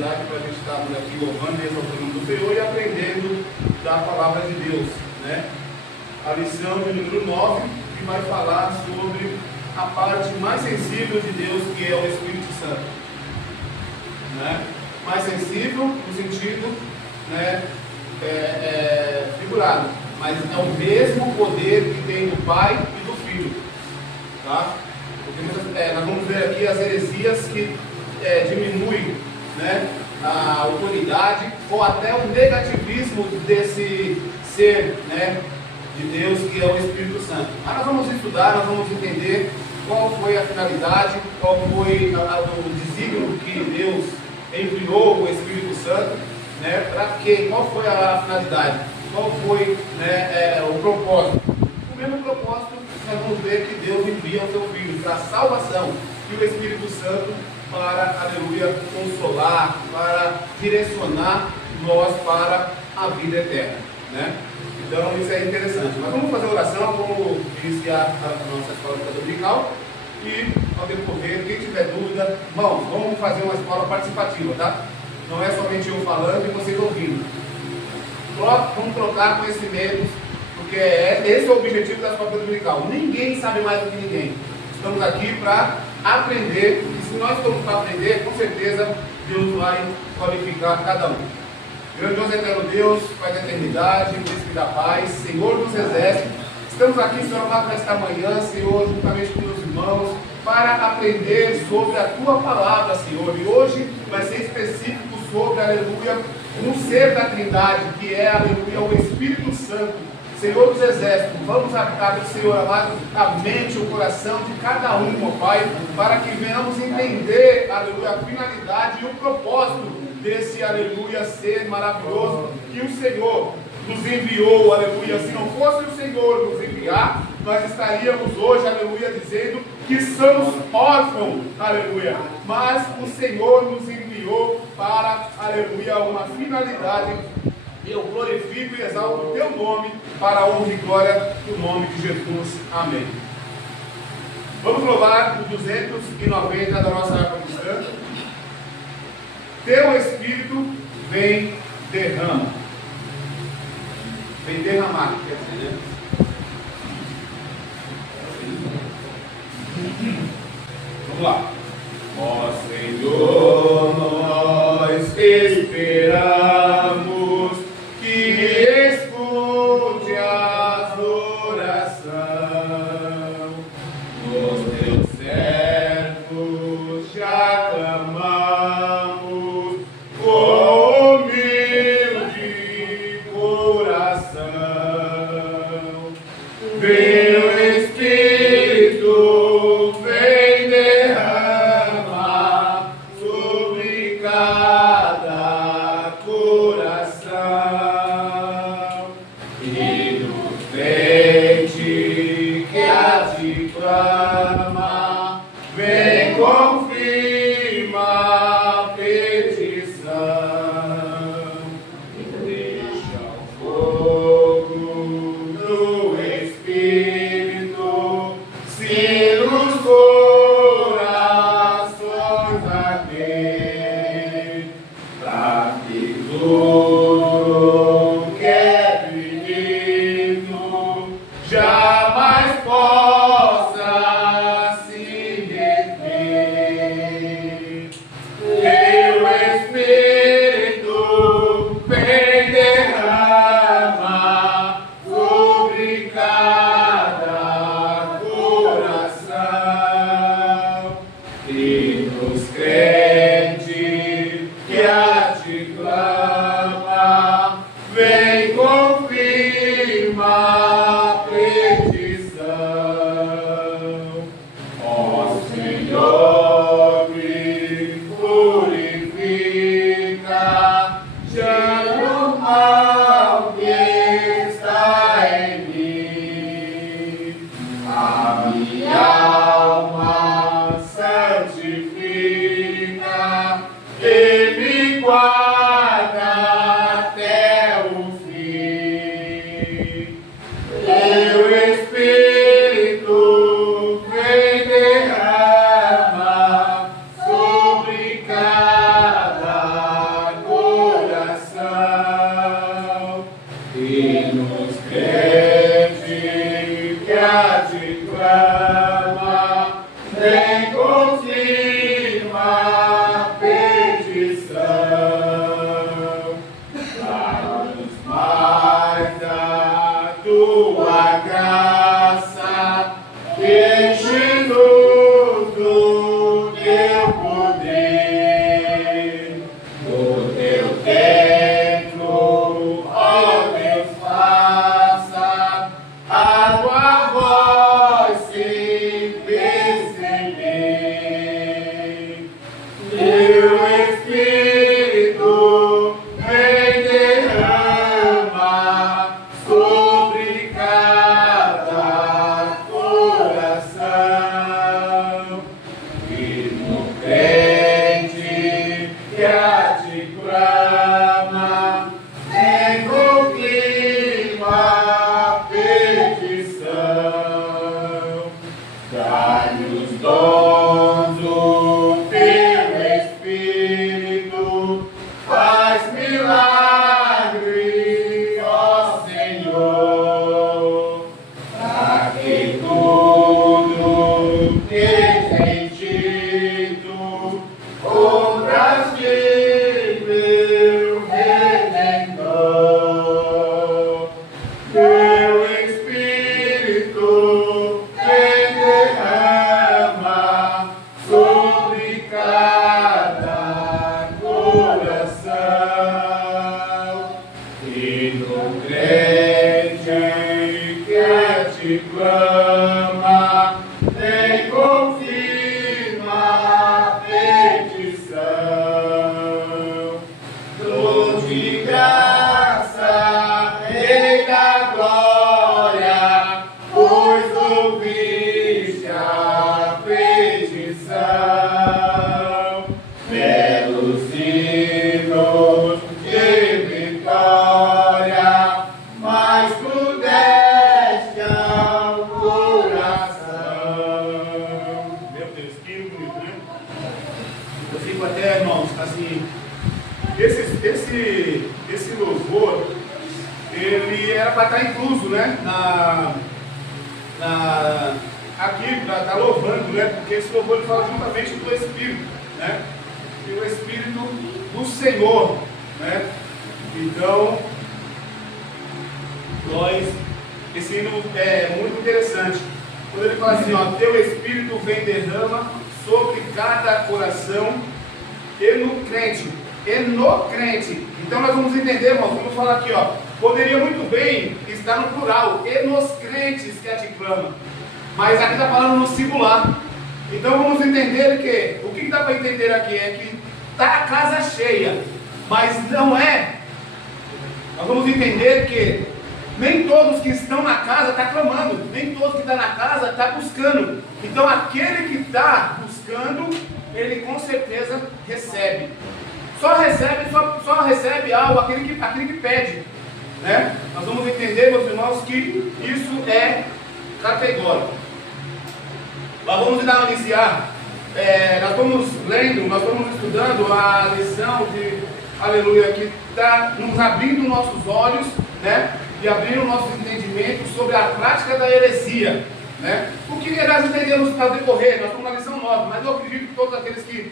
oportunidade para a gente estarmos aqui louvando e exaltando o nome do Senhor e aprendendo da palavra de Deus, né? A lição de número 9, que vai falar sobre a parte mais sensível de Deus, que é o Espírito Santo, né? Mais sensível no sentido, né, figurado, mas é o mesmo poder que tem do Pai e do Filho, tá? Porque nós vamos ver aqui as heresias que diminuem, né, a autoridade ou até o negativismo desse ser, né, de Deus, que é o Espírito Santo. Mas nós vamos estudar, nós vamos entender qual foi a finalidade, qual foi o desígnio que Deus enviou o Espírito Santo, né, para quê? Qual foi a finalidade? Qual foi, né, o propósito? O mesmo propósito nós vamos ver que Deus envia o seu Filho para a salvação e o Espírito Santo para, aleluia, consolar, para direcionar nós para a vida eterna, né? Então isso é interessante. Mas vamos fazer oração, vamos iniciar a nossa escola dominical e ao decorrer, quem tiver dúvida, irmãos, vamos fazer uma escola participativa, tá? Não é somente eu falando e vocês ouvindo. Vamos trocar conhecimentos, porque esse é o objetivo da escola dominical. Ninguém sabe mais do que ninguém. Estamos aqui para aprender, e se nós estamos para aprender, com certeza Deus vai qualificar cada um. Grandioso eterno Deus, Pai da eternidade, Príncipe da paz, Senhor dos exércitos, estamos aqui, Senhor, para esta manhã, Senhor, juntamente com meus irmãos, para aprender sobre a Tua palavra, Senhor. E hoje vai ser específico sobre, aleluia, um ser da Trindade, que é, aleluia, o Espírito Santo. Senhor dos exércitos, vamos abrir, Senhor amado, a mente, o coração de cada um, ó Pai, para que venhamos entender, aleluia, a finalidade e o propósito desse, aleluia, ser maravilhoso que o Senhor nos enviou, aleluia. Se não fosse o Senhor nos enviar, nós estaríamos hoje, aleluia, dizendo que somos órfãos, aleluia. Mas o Senhor nos enviou para, aleluia, uma finalidade. Eu glorifico e exalto o Teu nome para a honra e glória do nome de Jesus. Amém. Vamos louvar o 290 da nossa harpa cristã. Teu Espírito vem derrama. Vem derramar, quer dizer, né? Vamos lá. Ó Senhor, nós esperamos que escute as orações dos teus servos, te aclamamos com humilde coração. Teu Espírito vem derramar sobre cada coração e no crente que a ti clama, vem confirma a petição. Deixa o fogo do Espírito se nos corações arder, para que tudo que é benigno jamais possa se deter. Teu Espírito vem derrama sobre cada coração e nos crentes que a ti clama, vem confirma a petição. Ó Senhor, me purifica, tira o mal que está em mim. A minha alma santifica e me guarda até o fim. Teu Espírito vem derrama sobre cada que a ti clama, nem confirma a petição. Dá-lhe os dons do teu Espírito, faz milagre, ó Senhor, para que tudo que tem tido compraste meu Redentor. Teu Espírito vem derrama sobre cada coração, e no crente que a ti clama, nem confirma a petição. Dou de graça, Rei da glória, pois ouviste a petição. Belos hinos de vitória, mas tu deste ao coração. Meu Deus, que bonito, né? Eu fico até, irmãos, assim, esse louvor, ele era para estar incluso, né? Aqui, para estar louvando, né? Porque esse louvor ele fala juntamente do Espírito, né? E o Espírito do Senhor, né? Então, esse hino é muito interessante. Quando ele fala assim, ó, teu Espírito vem derrama sobre cada coração e no crente. Então nós vamos entender, irmãos, vamos falar aqui, ó. Poderia muito bem estar no plural, e nos crentes que a ti clama. Mas aqui está falando no singular. Então vamos entender que, o que dá para entender aqui é que está a casa cheia, mas não é. Nós vamos entender que nem todos que estão na casa estão clamando, nem todos que estão na casa estão buscando. Então aquele que está buscando, ele com certeza recebe. Só recebe algo aquele que pede, né? Nós vamos entender, meus irmãos, que isso é categórico. Nós vamos iniciar, nós vamos lendo, nós vamos estudando a lição de aleluia, que está nos abrindo nossos olhos, né? E abrindo nossos entendimentos sobre a prática da heresia, né? O que nós entendemos ao decorrer, nós estamos na lição 9, mas eu acredito que todos aqueles que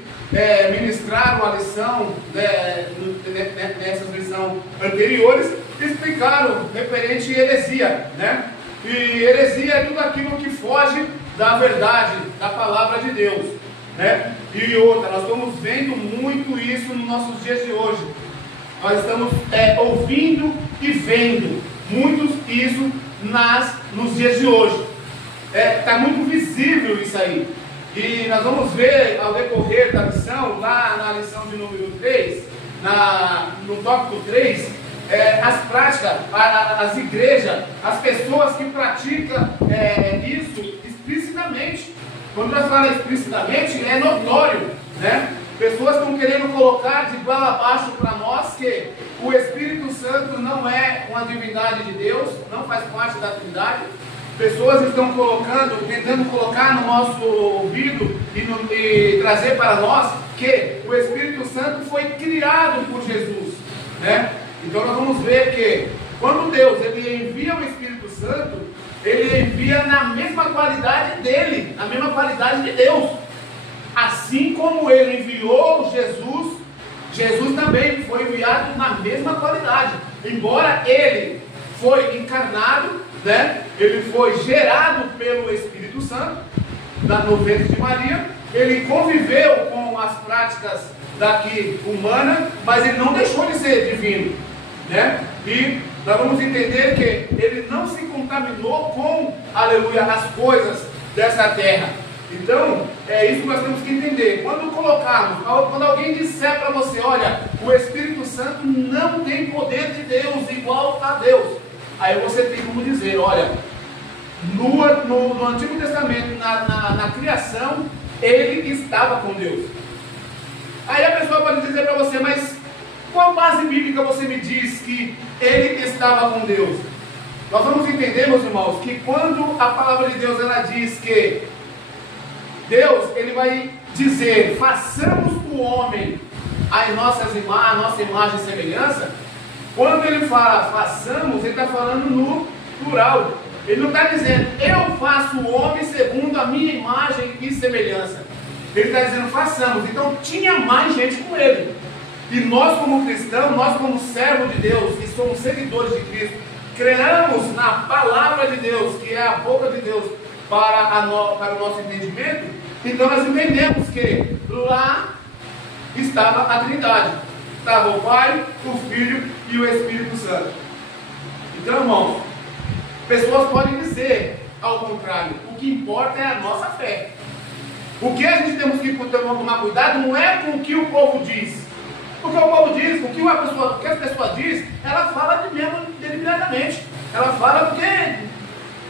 ministraram a lição, nessas lições anteriores, explicaram referente à heresia, né? E heresia é tudo aquilo que foge da verdade, da palavra de Deus, né? E outra, nós estamos vendo muito isso nos nossos dias de hoje. Nós estamos ouvindo e vendo muito isso nos dias de hoje. Está muito visível isso aí. E nós vamos ver ao decorrer da lição, lá na lição de número 3, no tópico 3, as práticas, as igrejas, as pessoas que praticam isso explicitamente. Quando nós falamos explicitamente, é notório, né? Pessoas estão querendo colocar de goela abaixo para nós que o Espírito Santo não é uma divindade de Deus, não faz parte da Trindade. Pessoas estão tentando colocar no nosso ouvido e trazer para nós que o Espírito Santo foi criado por Jesus, né? Então nós vamos ver que quando Deus ele envia o Espírito Santo, ele envia na mesma qualidade dele, na mesma qualidade de Deus. Assim como ele enviou Jesus, Jesus também foi enviado na mesma qualidade. Embora ele foi encarnado, né? Ele foi gerado pelo Espírito Santo no ventre de Maria. Ele conviveu com as práticas daqui humana, mas ele não deixou de ser divino, né? E nós vamos entender que ele não se contaminou com, aleluia, as coisas dessa terra. Então, é isso que nós temos que entender. Quando alguém disser para você, olha, o Espírito Santo não tem poder de Deus igual a Deus, aí você tem como dizer, olha, no Antigo Testamento, na criação, ele estava com Deus. Aí a pessoa pode dizer para você, significa você me diz que ele estava com Deus? Nós vamos entender, meus irmãos, que quando a palavra de Deus ela diz que Deus ele vai dizer, façamos o homem a nossa imagem e semelhança. Quando ele fala façamos, ele está falando no plural. Ele não está dizendo eu faço o homem segundo a minha imagem e semelhança. Ele está dizendo façamos. Então tinha mais gente com ele. E nós como cristãos, nós como servos de Deus, que somos seguidores de Cristo, cremos na palavra de Deus, que é a boca de Deus para o nosso entendimento. Então nós entendemos que lá estava a Trindade. Estava o Pai, o Filho e o Espírito Santo. Então, irmãos, pessoas podem dizer ao contrário. O que importa é a nossa fé. O que a gente temos que tomar cuidado não é com o que o povo diz. Porque o povo diz, o que as pessoas dizem, ela fala de mesmo deliberadamente. Ela fala porque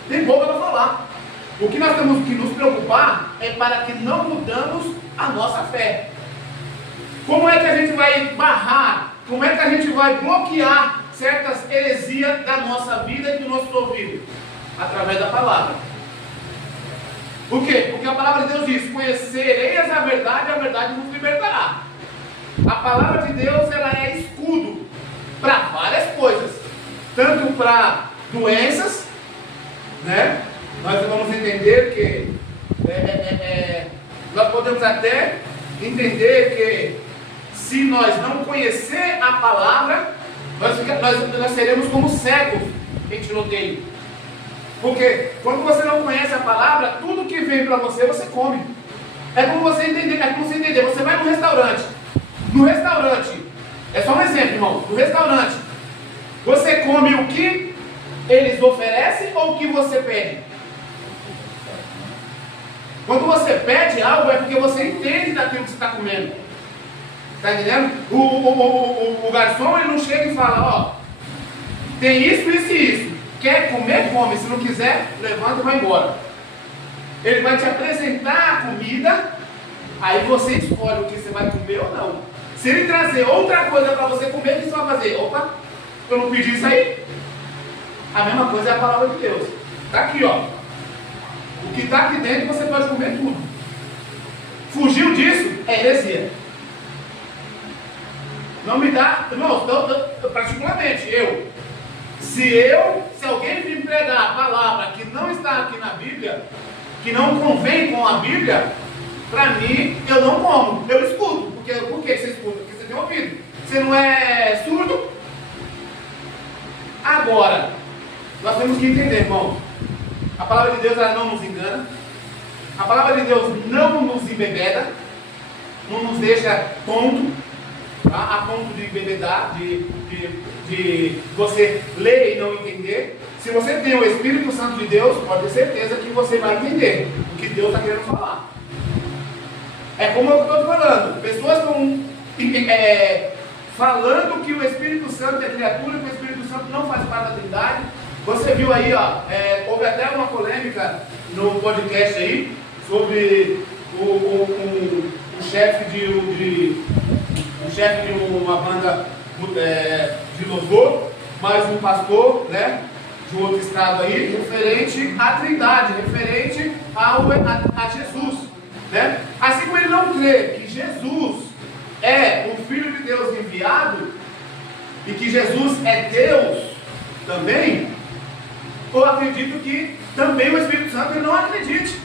tem boca para falar. O que nós temos que nos preocupar é para que não mudamos a nossa fé. Como é que a gente vai barrar? Como é que a gente vai bloquear certas heresias da nossa vida e do nosso ouvido? Através da palavra. Por quê? Porque a palavra de Deus diz, conhecereis a verdade vos libertará. A palavra de Deus ela é escudo para várias coisas. Tanto para doenças, né? Nós vamos entender que nós podemos até entender que se nós não conhecer a palavra, nós seremos como cegos em tiroteio. Porque quando você não conhece a palavra, tudo que vem para você, você come. É como você entender, você vai no restaurante. No restaurante, é só um exemplo, irmão. No restaurante, você come o que eles oferecem ou o que você pede? Quando você pede algo, é porque você entende daquilo que você está comendo. Está entendendo? O garçom ele não chega e fala, ó, tem isso, isso e isso. Quer comer, come. Se não quiser, levanta e vai embora. Ele vai te apresentar a comida, aí você escolhe o que você vai comer ou não. Se ele trazer outra coisa para você comer, o que você vai fazer? Opa, eu não pedi isso aí. A mesma coisa é a palavra de Deus. Está aqui, ó. O que está aqui dentro você pode comer tudo. Fugiu disso, é heresia. Não me dá, irmãos, particularmente se alguém me pregar a palavra que não está aqui na Bíblia, que não convém com a Bíblia, para mim, eu não como, eu escuto. Por que você escuta? Porque você tem ouvido. Você não é surdo? Agora, nós temos que entender, irmão, a palavra de Deus ela não nos engana, a palavra de Deus não nos embebeda, não nos deixa tonto, a ponto de embebedar, de você ler e não entender. Se você tem o Espírito Santo de Deus, pode ter certeza que você vai entender o que Deus está querendo falar. É como eu estou falando, pessoas estão falando que o Espírito Santo é criatura, que o Espírito Santo não faz parte da Trindade. Você viu aí, ó, houve até uma polêmica no podcast aí sobre o chefe de uma banda de louvor, mais um pastor, né, de outro estado aí, referente à Trindade, referente a Jesus, né? Assim como ele não crê que Jesus é o Filho de Deus enviado e que Jesus é Deus também, eu acredito que também o Espírito Santo ele não acredite,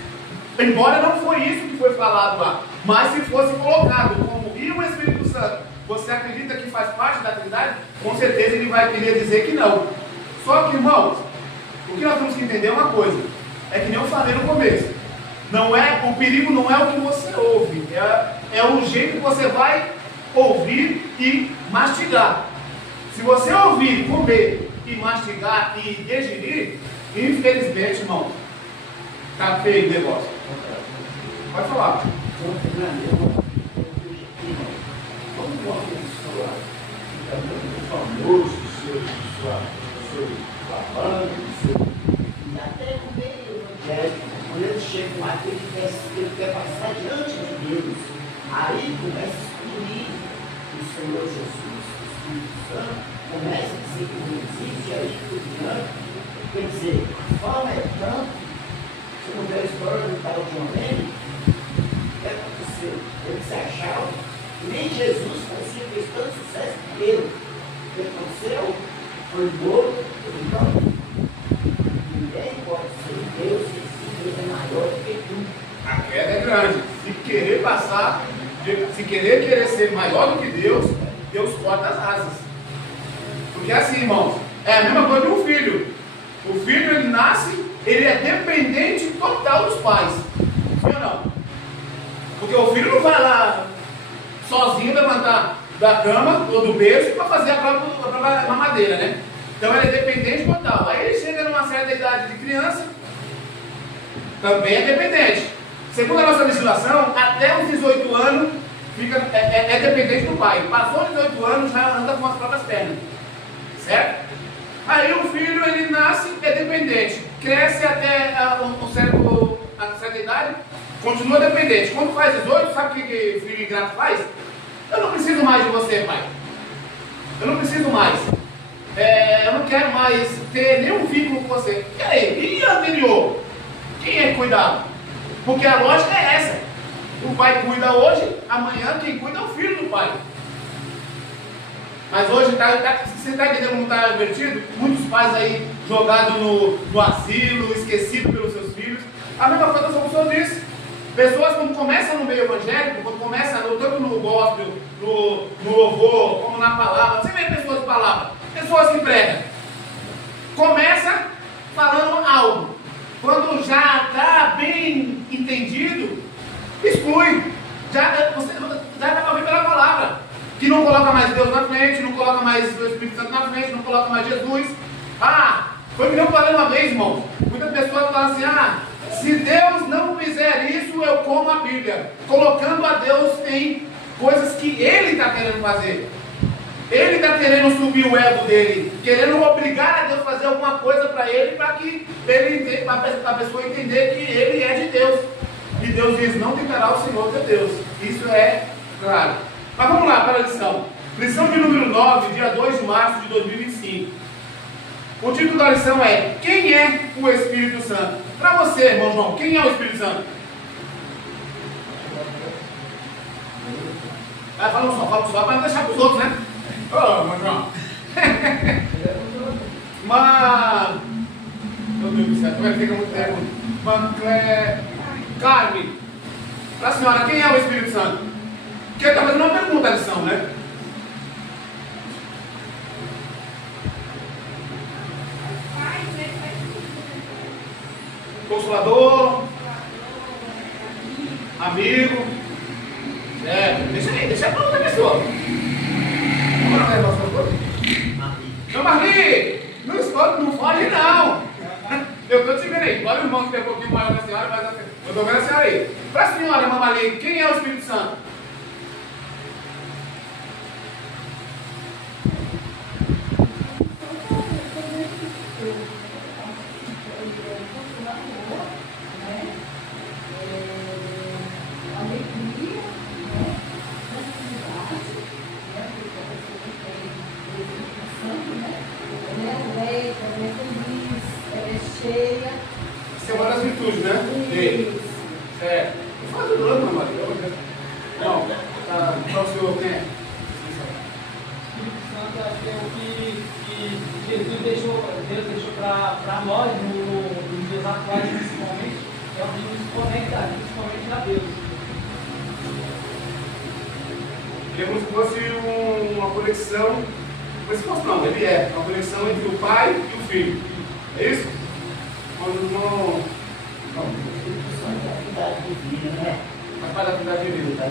embora não foi isso que foi falado lá, mas se fosse colocado como e o Espírito Santo, você acredita que faz parte da Trindade? Com certeza ele vai querer dizer que não. Só que, irmãos, o que nós temos que entender é uma coisa, é que nem eu falei no começo, o perigo não é o que você ouve, é o jeito que você vai ouvir e mastigar. Se você ouvir, comer e mastigar e digerir, infelizmente, irmão, está feio o negócio. Pode falar. Como uma pessoa fica muito famoso, seu babando, e até no meio evangélico, quando ele chega lá, ele quer passar diante de Deus, aí começa a excluir o Senhor Jesus, Espírito Santo, começa a dizer que não existe, aí por diante. Quer dizer, a fama é tanto, se não der a história do tal John Lennon, o que aconteceu? Ele se achava, nem Jesus fazia, fez tanto sucesso que ele. O que aconteceu? Foi morto, então, ninguém pode ser Deus, se Deus é maior do que tu. A queda é grande. Se querer ser maior do que Deus, Deus corta as asas. Porque assim, irmãos, é a mesma coisa de um filho. O filho, ele nasce, ele é dependente total dos pais. Sim ou não? Porque o filho não vai lá sozinho levantar da cama ou do berço para fazer a própria mamadeira, né? Então ele é dependente total. Aí ele chega numa certa idade de criança, também é dependente. Segundo a nossa legislação, até os 18 anos é dependente do pai. Passou os 18 anos, já anda com as próprias pernas. Certo? Aí o filho, ele nasce, é dependente. Cresce até a certa idade, continua dependente. Quando faz 18, sabe o que filho ingrato faz? Eu não preciso mais de você, pai. Eu não preciso mais. Eu não quero mais ter nenhum vínculo com você. E aí? E anterior? Quem é que cuidava? Porque a lógica é essa. O pai cuida hoje, amanhã quem cuida é o filho do pai. Mas hoje, você está entendendo como está invertido? Muitos pais aí jogados no asilo, esquecidos pelos seus filhos. A mesma coisa somos sobre isso. Pessoas quando começam no meio evangélico, quando começam tanto no gospel, no louvor, como na palavra, você vê pessoas de palavra, pessoas que pregam. Começa falando algo. Quando já está bem entendido, exclui. Já dá para ver pela palavra. Que não coloca mais Deus na frente, não coloca mais o Espírito Santo na frente, não coloca mais Jesus. Foi que eu falei uma vez, irmão. Muitas pessoas falam assim, se Deus não fizer isso, eu como a Bíblia. Colocando a Deus em coisas que Ele está querendo fazer. Ele está querendo subir o ego dele, querendo obrigar a Deus a fazer alguma coisa para ele, para que a pessoa entender que ele é de Deus. E Deus diz, não tentará o Senhor teu Deus. Isso é claro. Mas vamos lá para a lição. Lição de número 9, dia 2 de março de 2025. O título da lição é: quem é o Espírito Santo? Para você, irmão João, quem é o Espírito Santo? Fala só para não deixar para os outros, né? Ô, irmão João. Mas... Meu Deus do céu, vai ficar muito tempo. Carme, para a senhora, quem é o Espírito Santo? Porque está fazendo uma pergunta a lição, né? Consolador, amigo. Deixa para outra pessoa. Não, Marli, não foge não. Eu estou te vendo aí. Olha o irmão que é um pouquinho maior da senhora, mas eu estou vendo a senhora aí. Para a senhora, Marli, quem é o Espírito Santo? Isso é uma das virtudes, né? Dele. Certo. Não faz tudo não, Maria. Não. Qual o senhor quem é? O Espírito Santo acho que é o que Jesus Deus deixou para nós, nos dias atuais principalmente, é o que nos conecta principalmente a Deus. Ele é como se fosse uma conexão. Mas se fosse não, ele é uma conexão entre o pai e o filho. É isso? Quando não. Não, o Espírito Santo é a atividade divina, né? Mas faz a atividade divina.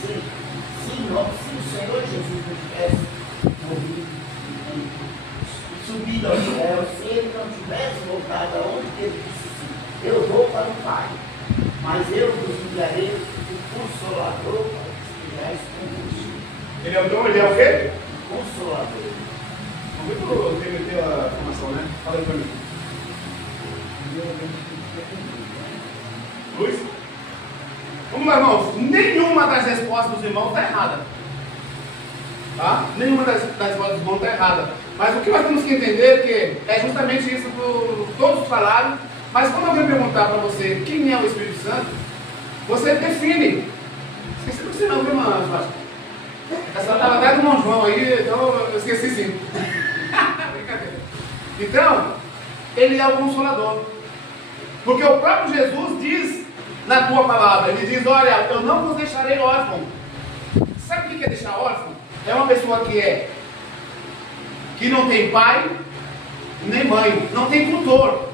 Se o Senhor Jesus não tivesse morrido e subido ao céu, se ele não tivesse voltado aonde ele disse assim, eu vou para o Pai, mas eu vos enviarei o Consolador para que estejais convosco. Ele é o dom, ele é o quê? Consolador. Muito remeteu a formação, né? Fala aí para mim. Luiz? Vamos lá, irmãos. Nenhuma das respostas dos irmãos está errada. Tá? Nenhuma das vozes do mundo está errada. Mas o que nós temos que entender é que é justamente isso que todos falaram. Mas quando alguém perguntar para você quem é o Espírito Santo, você define. Esqueci do sinal, viu, mano? Essa estava até do irmão João aí, então eu esqueci sim. Brincadeira. Então, ele é o Consolador. Porque o próprio Jesus diz na tua palavra, ele diz, olha, eu não vos deixarei órfão. Sabe o que é deixar órfão? É uma pessoa que não tem pai nem mãe, não tem tutor.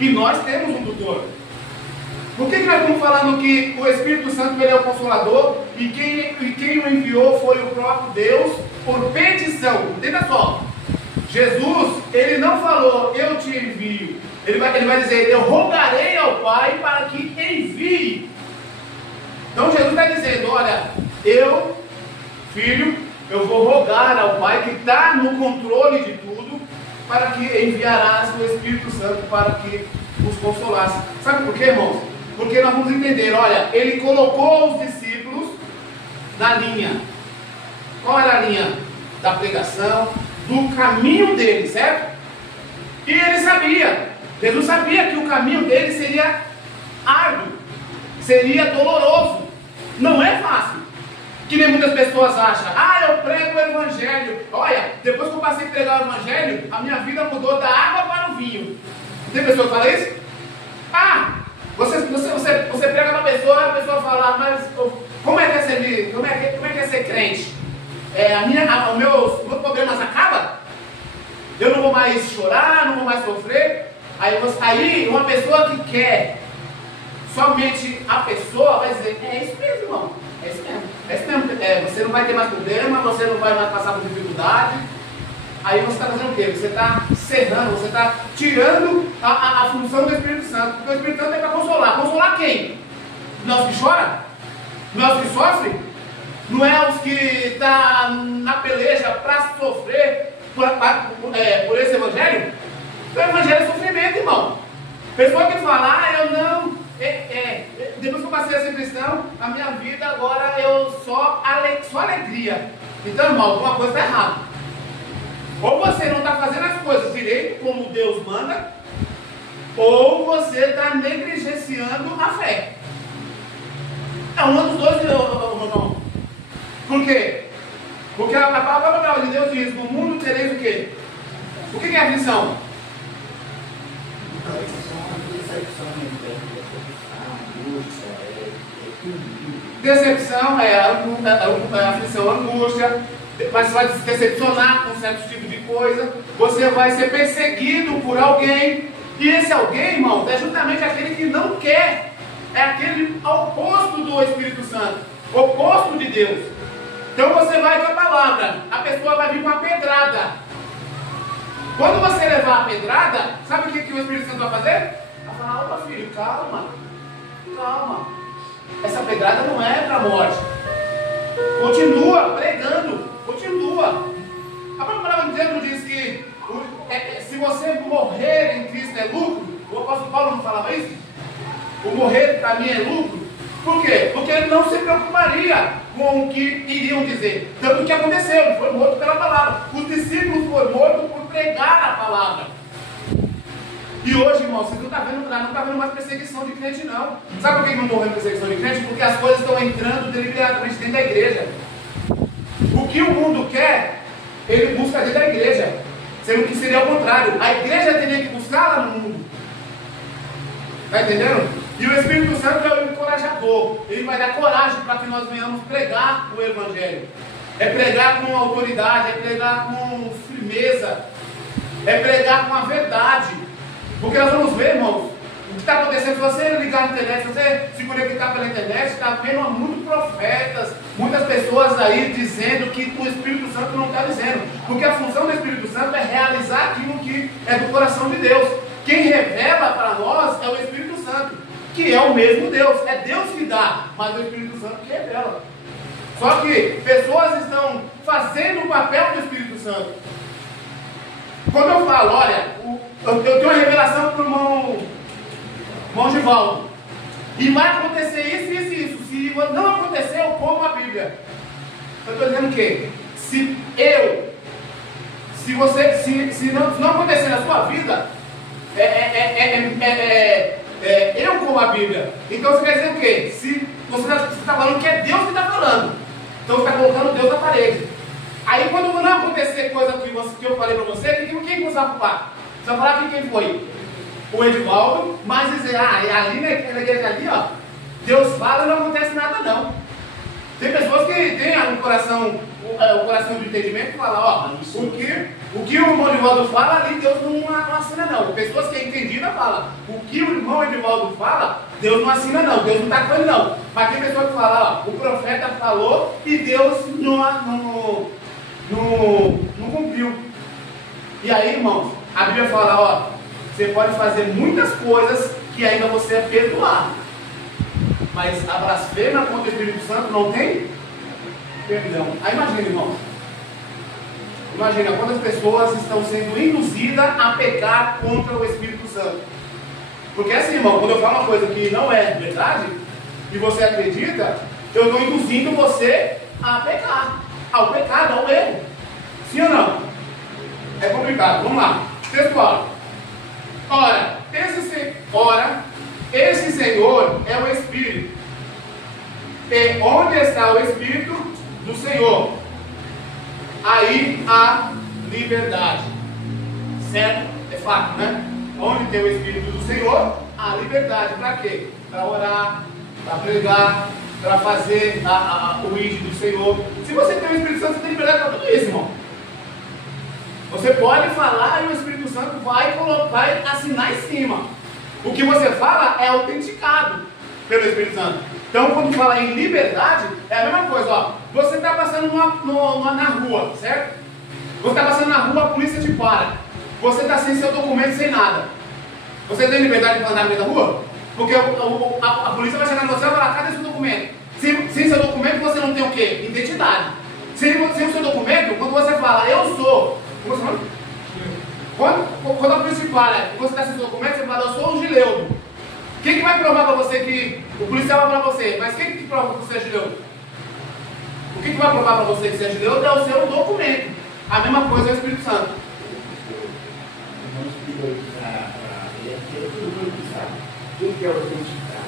E nós temos um tutor. Por que nós estamos falando que o Espírito Santo ele é o Consolador e quem o enviou foi o próprio Deus por petição? Entenda só. Jesus, ele não falou, eu te envio. Ele vai dizer, eu rogarei ao Pai para que envie. Então Jesus está dizendo, olha, eu, filho, eu vou rogar ao Pai que está no controle de tudo, para que enviarás o Espírito Santo para que os consolasse. Sabe por quê, irmãos? Porque nós vamos entender, olha, ele colocou os discípulos na linha. Qual era a linha? Da pregação, do caminho dele, certo? E ele sabia, Jesus sabia que o caminho dele seria árduo, seria doloroso, não é fácil. Que nem muitas pessoas acham, eu prego o Evangelho. Olha, depois que eu passei a pregar o Evangelho, a minha vida mudou da água para o vinho. Tem pessoa que fala isso? Você prega uma pessoa, a pessoa fala, mas como é que é ser, como é que é ser crente? Os meus problemas acabam? Eu não vou mais chorar, não vou mais sofrer? Aí uma pessoa que quer somente a pessoa vai dizer, é isso mesmo, irmão. É isso mesmo. Você não vai ter mais problema, você não vai mais passar por dificuldade. Aí você está fazendo o quê? Você está cerrando, você está tirando a função do Espírito Santo. Porque o Espírito Santo é para consolar. Consolar quem? Nós que choram? Nós que sofrem? Não é os que estão na peleja para sofrer por esse Evangelho? O Evangelho é sofrimento, irmão. Pessoa que fala, eu não... depois que eu passei a ser cristão, a minha vida agora eu só alegria. Então, irmão, alguma coisa está errada. Ou você não está fazendo as coisas direito, como Deus manda, ou você está negligenciando a fé. É um dos dois, irmão. Por quê? Porque a palavra de Deus diz, no mundo tereis o quê? O que é aflição? Decepção é a aflição, a angústia. Mas você vai se decepcionar com certo tipo de coisa. Você vai ser perseguido por alguém. E esse alguém, irmão, é justamente aquele que não quer. É aquele oposto do Espírito Santo, oposto de Deus. Então você vai com a palavra, a pessoa vai vir com a pedrada. Quando você levar a pedrada, sabe o que o Espírito Santo vai fazer? Vai falar, opa filho, calma. Essa pedrada não é para a morte. Continua pregando, continua. A palavra de Deus diz que se você morrer em Cristo é lucro. O apóstolo Paulo não falava isso? O morrer para mim é lucro. Por quê? Porque ele não se preocuparia com o que iriam dizer. Tanto que aconteceu, ele foi morto pela palavra. Os discípulos foram mortos por pregar a palavra. E hoje, irmão, você não está vendo mais perseguição de crente, não. Sabe por que não estou vendo perseguição de crente? Porque as coisas estão entrando deliberadamente dentro da igreja. O que o mundo quer, ele busca dentro da igreja. Sendo que seria o contrário. A igreja teria que buscar lá no mundo. Está entendendo? E o Espírito Santo é o encorajador. Ele vai dar coragem para que nós venhamos pregar o Evangelho. É pregar com autoridade, é pregar com firmeza, é pregar com a verdade. Porque nós vamos ver, irmãos, o que está acontecendo. Se você ligar na internet, se você se conectar pela internet, está vendo muitos profetas, muitas pessoas aí dizendo que o Espírito Santo não está dizendo. Porque a função do Espírito Santo é realizar aquilo que é do coração de Deus. Quem revela para nós é o Espírito Santo, que é o mesmo Deus. É Deus que dá, mas é o Espírito Santo que revela. Só que pessoas estão fazendo o papel do Espírito Santo. Quando eu falo, olha, eu tenho uma revelação para o irmão Givaldo, e vai acontecer isso. Se não acontecer, eu como a Bíblia. Eu estou dizendo o quê? se não acontecer na sua vida, eu como a Bíblia. Então você quer dizer o quê? Se você está falando que é Deus que está falando, então você está colocando Deus na parede. Aí quando não acontecer coisa que eu falei para você, quem você vai culpar? Você vai falar que quem foi? O Edivaldo, mas dizer, ali na igreja ali, ó, Deus fala e não acontece nada não. Tem pessoas que têm o coração do entendimento e falam, ó, o que o irmão Edivaldo fala ali, Deus não assina não. Pessoas que é entendida falam, o que o irmão Edivaldo fala, Deus não assina não, Deus não está com ele não. Mas tem pessoas que falam, ó, o profeta falou e Deus não cumpriu. E aí, irmãos, a Bíblia fala, ó, você pode fazer muitas coisas que ainda você é perdoado. Mas a blasfêmia contra o Espírito Santo não tem perdão. Aí imagina, irmãos. Imagina quantas pessoas estão sendo induzidas a pecar contra o Espírito Santo. Porque assim, irmão, quando eu falo uma coisa que não é verdade, e você acredita, eu estou induzindo você a pecar. Ao pecado, ao erro. Sim ou não? É complicado. Vamos lá. Textual. Ora, esse Senhor é o Espírito. E onde está o Espírito do Senhor? Aí há liberdade. Certo? É fato, né? Onde tem o Espírito do Senhor, há liberdade. Para quê? Para orar, para pregar, para fazer o ID do Senhor. Se você tem o Espírito Santo, você tem liberdade para tudo isso, irmão. Você pode falar e o Espírito Santo vai assinar em cima. O que você fala é autenticado pelo Espírito Santo. Então, quando fala em liberdade, é a mesma coisa, ó. Você está passando na rua, certo? Você está passando na rua, a polícia te para. Você está sem seu documento, sem nada. Você tem liberdade de andar no meio da rua? Porque a polícia vai chegar no você e vai falar, cadê seu documento? Sem seu documento, você não tem o quê? Identidade. Sem o seu documento, quando você fala, eu sou... Como você fala? Quando a polícia para, você está sem seu documento, você fala, eu sou o Gileudo. Quem que vai provar para você que... O policial vai para você, mas quem que prova que você é Gileudo? O que vai provar para você que você é Gileudo é o seu documento. A mesma coisa é o Espírito Santo. O que é o identificado?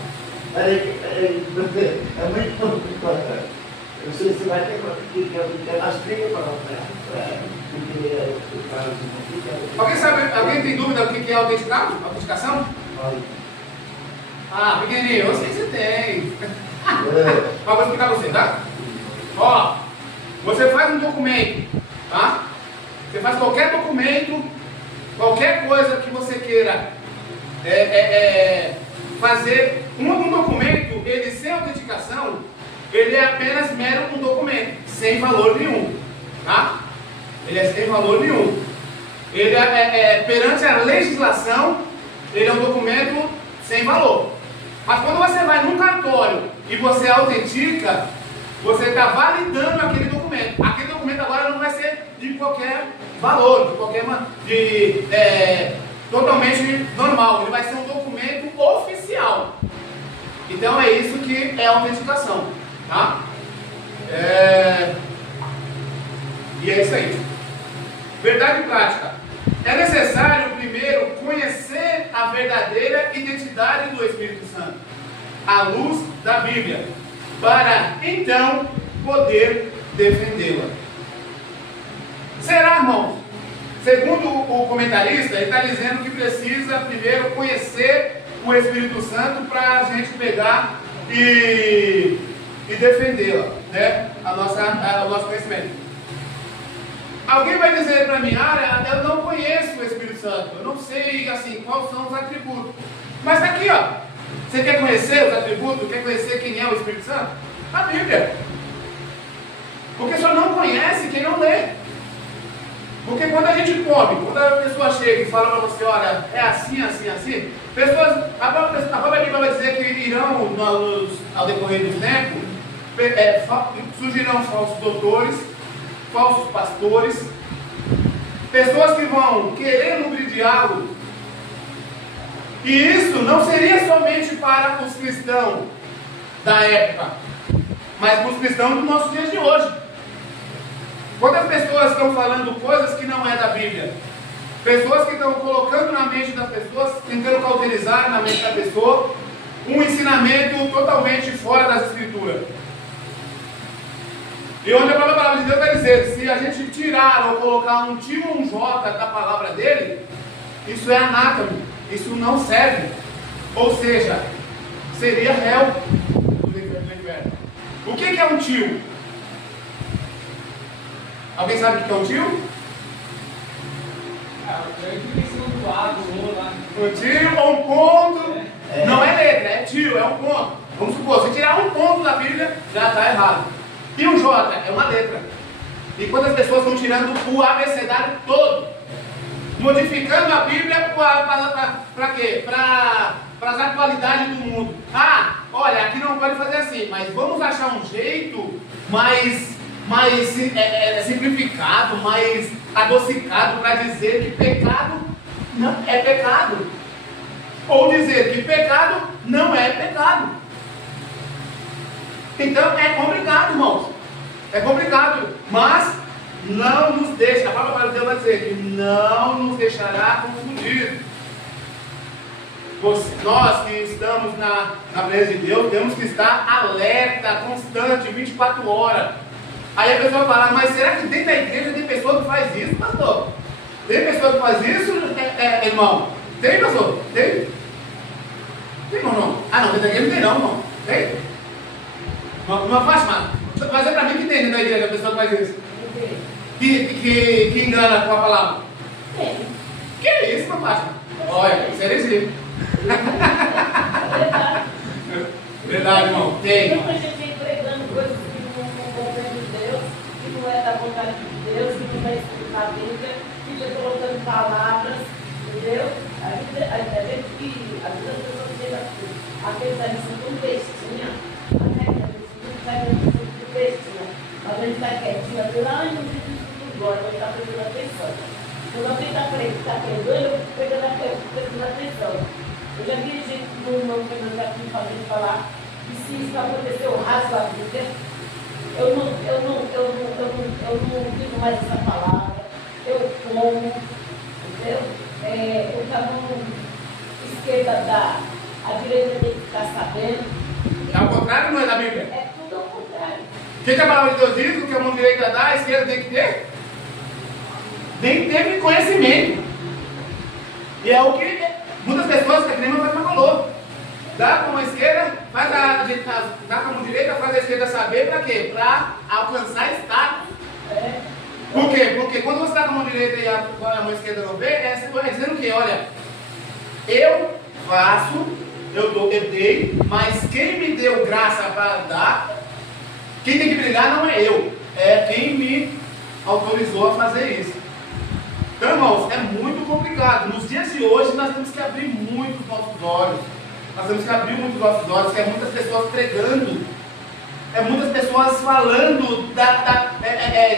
É muito importante. Eu sei se vai ter que explica para alguém sabe, alguém tem dúvida do que é autenticado? Autenticação? Ah, pequenininho, eu sei que você tem. Mas vou explicar para você, tá? Ó, você faz um documento, tá? Você faz qualquer documento, qualquer coisa que você queira fazer um documento, ele sem autenticação, ele é apenas mero um documento, sem valor nenhum, tá? Ele é sem valor nenhum. Ele perante a legislação, ele é um documento sem valor. Mas quando você vai num cartório e você autentica, você está validando aquele documento. Aquele documento agora não vai ser de qualquer valor, totalmente normal. Ele vai ser um documento oficial. Então é isso que é a autenticação, tá? E é isso aí. Verdade prática. É necessário primeiro conhecer a verdadeira identidade do Espírito Santo, à luz da Bíblia, para então poder defendê-la. Será, irmãos? Segundo o comentarista, ele está dizendo que precisa primeiro conhecer o Espírito Santo para a gente pegar e defendê-la, né? O nosso conhecimento. Alguém vai dizer para mim, eu não conheço o Espírito Santo, eu não sei assim quais são os atributos. Mas está aqui, ó. Você quer conhecer os atributos? Quer conhecer quem é o Espírito Santo? A Bíblia. Porque só não conhece quem não lê. Porque quando a gente come, quando a pessoa chega e fala para você, olha, é assim, assim, assim, a própria Bíblia vai dizer que irão, ao decorrer do tempo, surgirão falsos doutores, falsos pastores, pessoas que vão querer ludibriá-lo. E isso não seria somente para os cristãos da época, mas para os cristãos dos nossos dias de hoje. Quando pessoas estão falando coisas que não é da Bíblia. Pessoas que estão colocando na mente das pessoas, tentando cauterizar na mente da pessoa um ensinamento totalmente fora das Escrituras. E onde a própria palavra de Deus vai dizer, se a gente tirar ou colocar um T ou um J da palavra dele, isso é anátema, isso não serve. Ou seja, seria réu do inferno. O que é um tio? Alguém sabe o que é um tio? Um tio ou um ponto, não é letra, é tio, é um ponto. Vamos supor, se tirar um ponto da Bíblia, já está errado. E um J é uma letra. E quantas pessoas estão tirando o abecedário todo? Modificando a Bíblia para quê? Para as atualidades do mundo. Ah, olha, aqui não pode fazer assim, mas vamos achar um jeito mais simplificado, mais adocicado para dizer que pecado não é pecado. Ou dizer que pecado não é pecado. Então é complicado, irmãos. É complicado. Mas não nos deixa. A palavra de Deus vai dizer que não nos deixará confundir. Nós que estamos na presença de Deus, temos que estar alerta, constante, 24 horas. Aí a pessoa fala, mas será que dentro da igreja tem pessoa que faz isso, pastor? Tem pessoa que faz isso, irmão? Tem, pastor? Tem? Tem, irmão? Não? Ah, não, dentro da igreja não tem não, irmão. Tem? Não faz mal. Mas é para mim que tem dentro da igreja a pessoa que faz isso. Que engana com a palavra. Tem. Que é isso, meu pastor? Olha, isso é heresia. Verdade, irmão. Tem. Tem muita gente pregando coisas que não compreende Deus, que não é da vontade de Deus, que não vai explicar a Bíblia, fica colocando palavras, entendeu? A vida das pessoas chega aqueles ali são tão bestinha, mas a gente está quietinho aqui lá e não diz isso agora, mas está prestando atenção. Quando alguém está pregando, eu fico prestando atenção. Eu já vi gente no meu canal aqui fazendo falar que se isso aconteceu, eu rasgo a Bíblia. Eu não digo mais essa palavra. Eu como, entendeu? O caminho esquerda a direita tem que ficar sabendo. É ao contrário, não é da Bíblia? É tudo ao contrário. O que a palavra de Deus diz? O que a mão direita dá, a esquerda tem que ter? Tem que ter conhecimento. E é o que muitas pessoas, que nem meu pai falou, dá com a esquerda, dá com a mão direita, faz a esquerda saber para quê? Para alcançar status. Por quê? Porque quando você dá com a mão direita e a mão esquerda não vê, é dizendo que, olha, eu faço, eu dei, mas quem me deu graça para dar, quem tem que brilhar não é eu, é quem me autorizou a fazer isso. Então, irmãos, é muito complicado. Nos dias de hoje nós temos que abrir muito os nossos olhos. Nós temos que abrir muito os nossos olhos, que é muitas pessoas pregando, é muitas pessoas falando,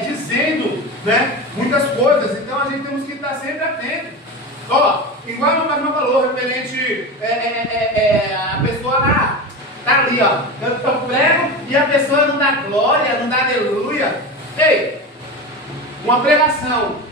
dizendo, né, muitas coisas. Então a gente temos que estar sempre atento. Ó, igual meu pai falou, referente a pessoa lá, tá ali, ó. Eu prego e a pessoa não dá glória, não dá aleluia. Ei, uma pregação.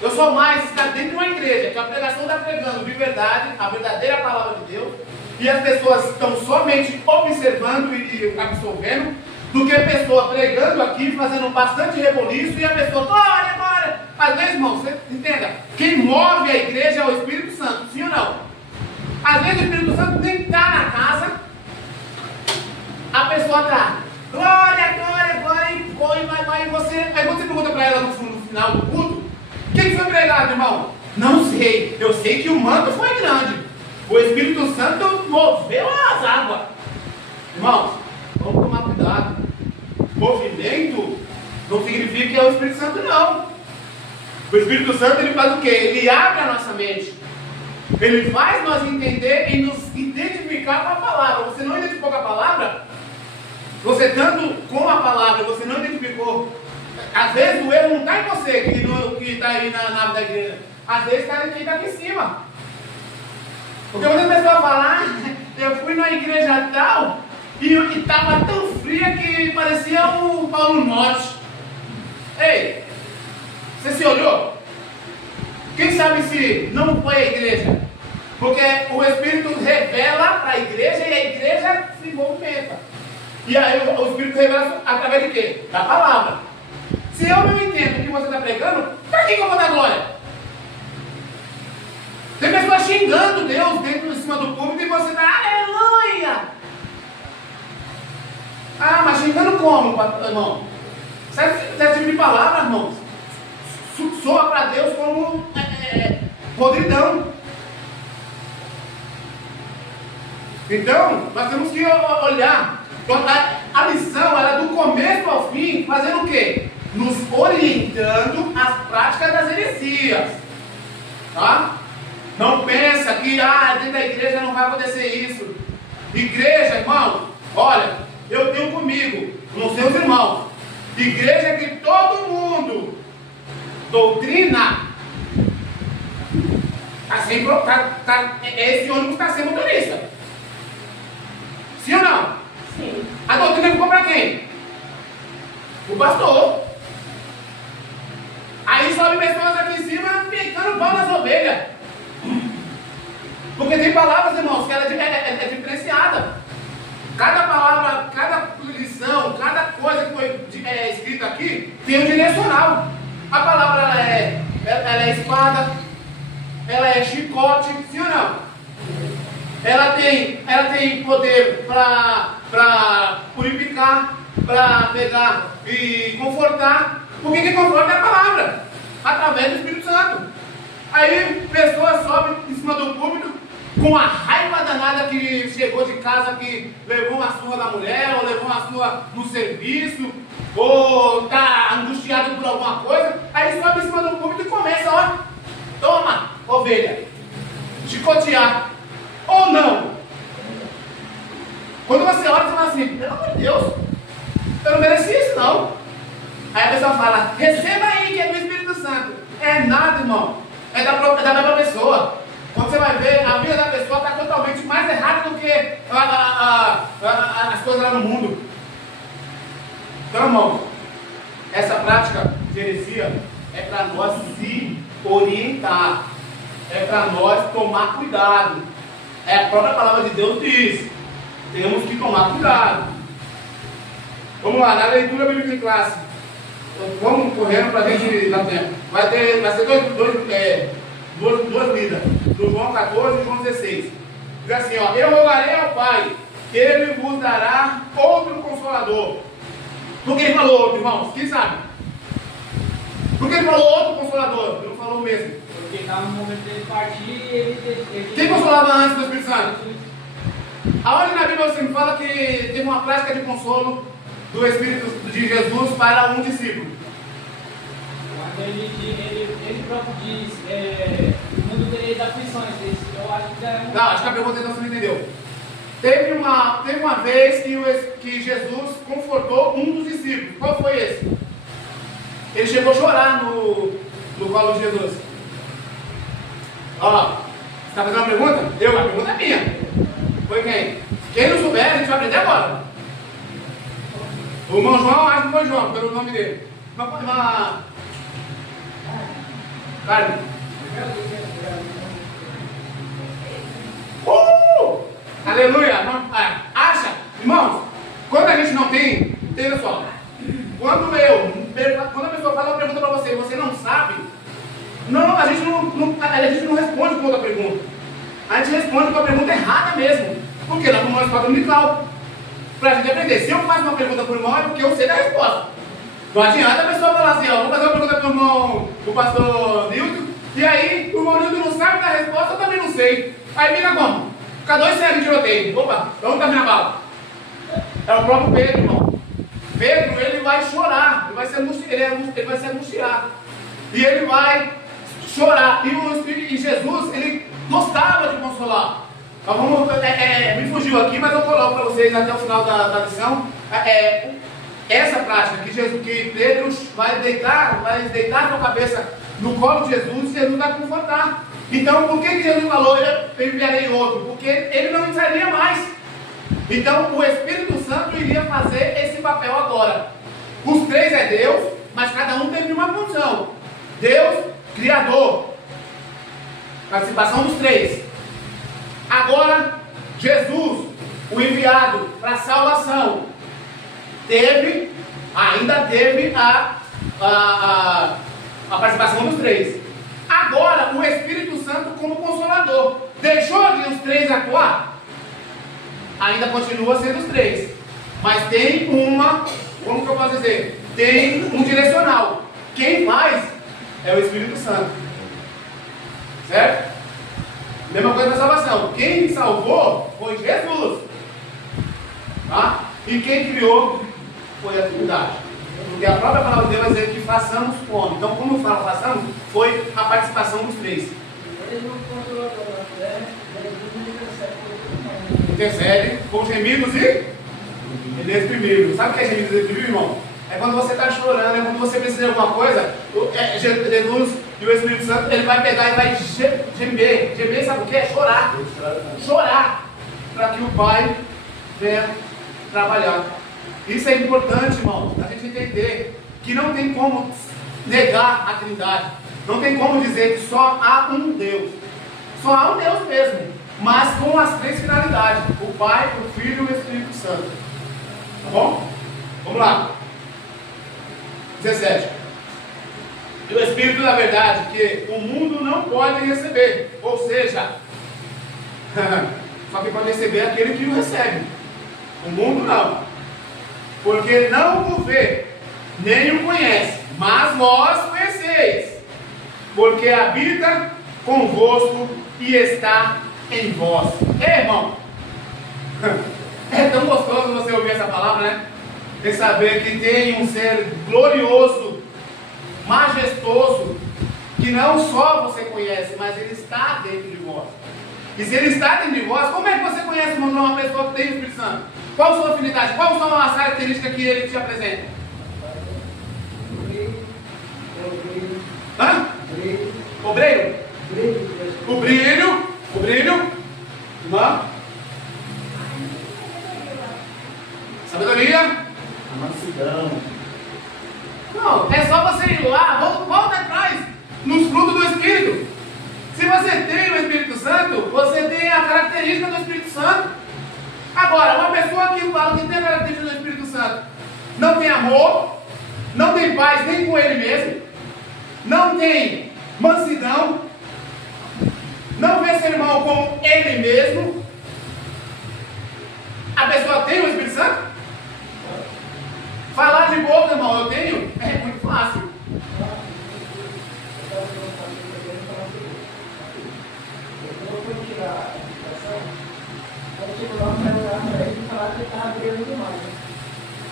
Eu sou mais estar dentro de uma igreja, que a pregação está pregando de verdade, a verdadeira palavra de Deus, e as pessoas estão somente observando e absorvendo, do que a pessoa pregando aqui, fazendo bastante reboliço, e a pessoa, glória, glória. Às vezes, irmão, você entenda, quem move a igreja é o Espírito Santo, sim ou não? Às vezes o Espírito Santo nem está na casa, a pessoa está, glória, glória, glória, e vai, aí você pergunta para ela no final do culto, o que foi pregado, irmão? Não sei, eu sei que o manto foi grande, o Espírito Santo moveu as águas. Irmãos, vamos tomar cuidado. Movimento não significa que é o Espírito Santo, não. O Espírito Santo, ele faz o quê? Ele abre a nossa mente. Ele faz nós entender e nos identificar com a palavra. Você não identificou com a palavra? Você estando com a palavra, você não identificou. Às vezes o erro não está em você, que está aí na nave da igreja. Às vezes está quem está aqui em cima. Porque quando a pessoa fala, eu fui na igreja tal, e estava tão fria que parecia o Paulo Norte. Ei, Você se olhou? Quem sabe se não foi a igreja? Porque o Espírito revela para a igreja e a igreja se movimenta. E aí o Espírito revela através de quê? Da palavra. Se eu não entendo o que você está pregando, para que eu vou dar glória? Tem pessoas xingando Deus dentro de cima do púlpito e você está, aleluia! Ah, mas xingando como, irmão? Certo tipo de palavra, irmãos, soa para Deus como podridão. Então, nós temos que olhar. A lição era do começo ao fim, fazendo o quê? Nos orientando às práticas das heresias. Tá? Não pensa que dentro da igreja não vai acontecer isso. Igreja, irmão, olha, eu tenho comigo, não sei os irmãos, igreja que todo mundo doutrina, assim, esse ônibus está sem motorista. Sim ou não? Sim. A doutrina ficou para quem? O pastor. Aí sobe pessoas aqui em cima picando pau nas ovelhas. Porque tem palavras, irmãos, que ela é diferenciada. Cada palavra, cada lição, cada coisa que foi escrita aqui tem um direcional. A palavra ela é espada, ela é chicote, sim ou não? Ela tem poder para purificar, para pegar e confortar. Porque quem conforta é a palavra, através do Espírito Santo. Aí pessoas sobem em cima do púlpito com a raiva danada que chegou de casa, que levou uma surra da mulher, ou levou uma surra no serviço, ou está angustiado por alguma coisa. Aí sobe em cima do púlpito e começa, ó, toma, ovelha, chicotear. Ou não? Quando você olha e fala assim, pelo amor de Deus, eu não mereci isso não. Aí a pessoa fala, receba aí que é do Espírito Santo. É nada, irmão. É da mesma pessoa. Quando você vai ver, a vida da pessoa está totalmente mais errada do que as coisas lá no mundo. Então, irmão, essa prática de heresia é para nós se orientar. É para nós tomar cuidado. A própria palavra de Deus diz. Temos que tomar cuidado. Vamos lá, na leitura bíblica em classe. Vamos correndo para a gente dar tempo. Vai ser duas lidas. Do João 14 e João 16. Diz assim, ó. Eu rogarei ao Pai, que Ele vos dará outro Consolador. Por que Ele falou outro, irmãos? Quem sabe? Por que Ele falou outro Consolador? Ele não falou o mesmo. Porque estava no momento dele partir e ele... Quem consolava antes do Espírito Santo? Aonde na Bíblia você me fala que teve uma prática de consolo do Espírito de Jesus para um discípulo? Quando ele próprio diz, o mundo tereis aflições, eu acho que já é um... Não, acho que a pergunta então você não entendeu. Teve uma vez que Jesus confortou um dos discípulos. Qual foi esse? Ele chegou a chorar no colo de Jesus. Ó, você está fazendo uma pergunta? A pergunta é minha. Foi quem? Quem não souber, a gente vai aprender agora. O irmão João, acho que foi João, pelo nome dele. Carne. Aleluia! Acha, irmãos, quando a gente não tem, entenda só. Quando a pessoa fala uma pergunta para você e você não sabe, a gente não responde com outra pergunta. A gente responde com a pergunta errada mesmo. Porque nós vamos para o dominical. Para a gente aprender. Se eu faço uma pergunta para o irmão, é porque eu sei da resposta. Não adianta a pessoa falar assim, ó, vou fazer uma pergunta para o irmão, o pastor Nilton, e aí o irmão Nilton não sabe da resposta, eu também não sei. Aí fica como? Fica dois cegos de tiroteio. Opa, vamos terminar a bala. É o próprio Pedro, irmão. Pedro, ele vai chorar, ele vai se angustiar. E ele vai chorar. E Jesus, ele gostava de consolar. Então vamos, me fugiu aqui, mas eu coloco para vocês até o final da lição. Essa prática que Pedro vai deitar a cabeça no colo de Jesus e Jesus vai confortar. Então por que Jesus falou, eu enviarei outro? Porque ele não entraria mais. Então o Espírito Santo iria fazer esse papel agora. Os três é Deus, mas cada um tem uma função. Deus, Criador. Participação dos três. Agora, Jesus, o enviado para a salvação, ainda teve a participação dos três. Agora, o Espírito Santo como Consolador. Deixou de os três atuar? Ainda continua sendo os três. Mas tem como que eu posso dizer? Tem um direcional. Quem faz é o Espírito Santo. Certo? Mesma coisa na salvação. Quem salvou foi Jesus. Tá? E quem criou foi a Trindade. Porque a própria palavra de Deus vai dizer que façamos como. Então, como fala façamos, foi a participação dos três. Intercede com gemidos e inexprimíveis. Sabe o que é gemidos e inexprimíveis, irmão? É quando você está chorando, é quando você precisa de alguma coisa. Jesus e o Espírito Santo, ele vai pegar e vai gemer. Gemer, sabe o que é? Chorar. Chorar. Para que o Pai venha trabalhar. Isso é importante, irmão, a gente entender que não tem como negar a Trindade. Não tem como dizer que só há um Deus. Só há um Deus mesmo, mas com as três finalidades: o Pai, o Filho e o Espírito Santo. Tá bom? Vamos lá. 17. E o Espírito da verdade que o mundo não pode receber. Ou seja, só que pode receber aquele que o recebe. O mundo não. Porque não o vê, nem o conhece. Mas vós conheceis. Porque habita convosco e está em vós. Irmão, é tão gostoso você ouvir essa palavra, né? E saber que tem um ser glorioso, majestoso, que não só você conhece, mas ele está dentro de vós. E se ele está dentro de vós, como é que você conhece, irmão, uma pessoa que tem o Espírito Santo? Qual a sua afinidade? Quais são as características que ele te apresenta? Hã? Obreiro? O brilho. Irmã? Sabedoria? A mansidão. Não, é só você ir lá, volta atrás, nos frutos do Espírito. Se você tem o Espírito Santo, você tem a característica do Espírito Santo. Agora, uma pessoa que fala que tem a característica do Espírito Santo, não tem amor, não tem paz nem com ele mesmo, não tem mansidão, não vê seu irmão como ele mesmo, a pessoa tem o Espírito Santo? Falar de boca, irmão, eu tenho, é muito fácil. Quando chegou lá, eu quero olhar para ele e falar que ele estava brilhando demais.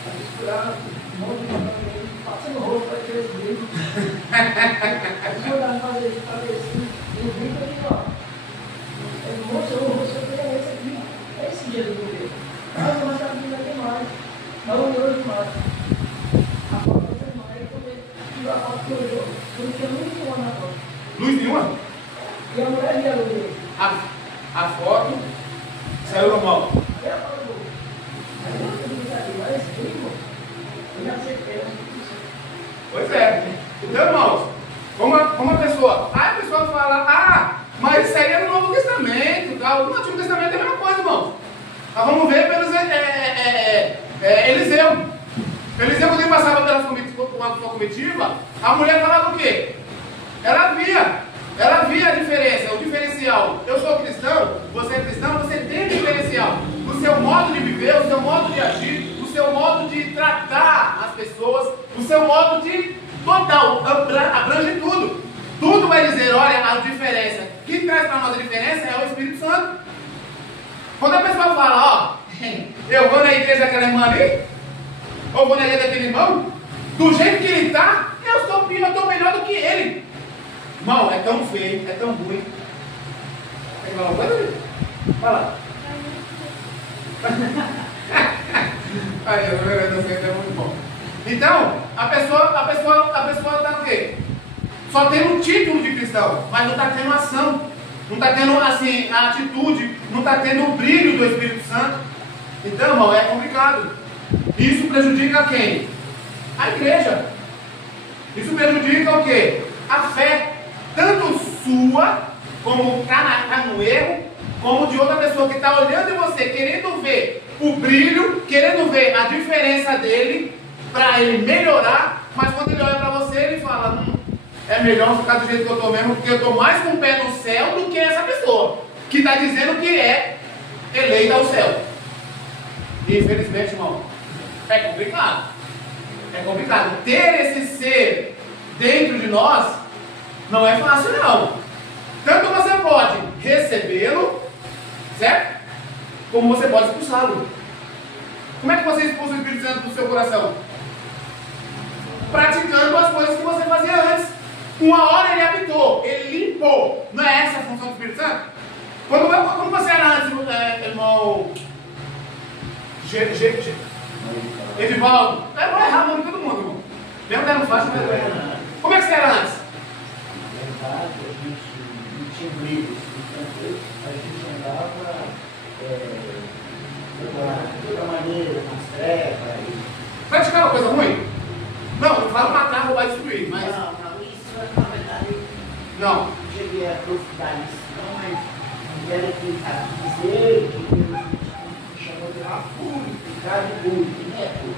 Aí misturar um monte de coisa para ele, passando o rosto para aqueles brilhos. Aí eu olhava para ele, assim, e o brilho ali, ó. Ele mostrou o rosto, eu falei, esse aqui, é esse Jesus do brilho. Mas o está brilhando demais, é orgulhoso demais. A foto dessa irmã, aí quando ele tirou a foto que olhou, não tinha luz nenhuma na foto. Luz nenhuma? E a mulher via a luz dele. A foto saiu normal. Pois é. Então, irmãos, como a pessoa fala, mas isso aí é no Novo Testamento, tá? No Antigo Testamento é a mesma coisa, irmãos. Nós vamos ver pelos Eliseu. Eliseu, quando ele passava pela sua comitiva, a mulher falava o quê? Ela via a diferença, o diferencial. Eu sou cristão, você é cristão, você tem diferencial. O seu modo de viver, o seu modo de agir, o seu modo de tratar as pessoas, o seu modo de total, abrange tudo. Tudo vai dizer, olha, a diferença. Quem traz para nós a diferença é o Espírito Santo. Quando a pessoa fala, eu vou na igreja daquela irmã ali, ou vou na igreja daquele irmão, do jeito que ele está, eu estou melhor do que ele. Irmão, é tão feio, é tão ruim. Quer falar uma coisa? Fala. Aí, é muito bom. Então, a pessoa está o quê? Só tem um título de cristão, mas não está tendo ação. Não está tendo assim, a atitude, não está tendo o brilho do Espírito Santo. Então, irmão, é complicado. Isso prejudica quem? A igreja. Isso prejudica o quê? a fé, tanto sua, como está no erro, como de outra pessoa que está olhando em você, querendo ver o brilho, querendo ver a diferença dele, para ele melhorar, mas quando ele olha para você, ele fala, é melhor ficar do jeito que eu estou mesmo, porque eu estou mais com o pé no céu do que essa pessoa, que está dizendo que é eleita ao céu. E infelizmente, irmão, é complicado. É complicado. Ter esse ser dentro de nós não é fácil, não. Tanto você pode recebê-lo, certo? Como você pode expulsá-lo. Como é que você expulsa o Espírito Santo do seu coração? Praticando as coisas que você fazia antes. Uma hora ele habitou, ele limpou. Não é essa a função do Espírito Santo? Como você era antes, irmão Edivaldo? Eu vou errar o nome de todo mundo, irmão. Mesmo que não fácil, mas eu vou errar. Como é que você era antes? Na verdade, a gente não tinha brilhos, portanto, a gente andava de toda maneira, nas trevas. Praticar uma coisa ruim? Não, não fala matar ou vai destruir, mas. Não, isso na verdade. Não. Cheguei a aprofundar isso, não, mas era que dizer que Deus me chamou de uma purificar de puro, que não é puro.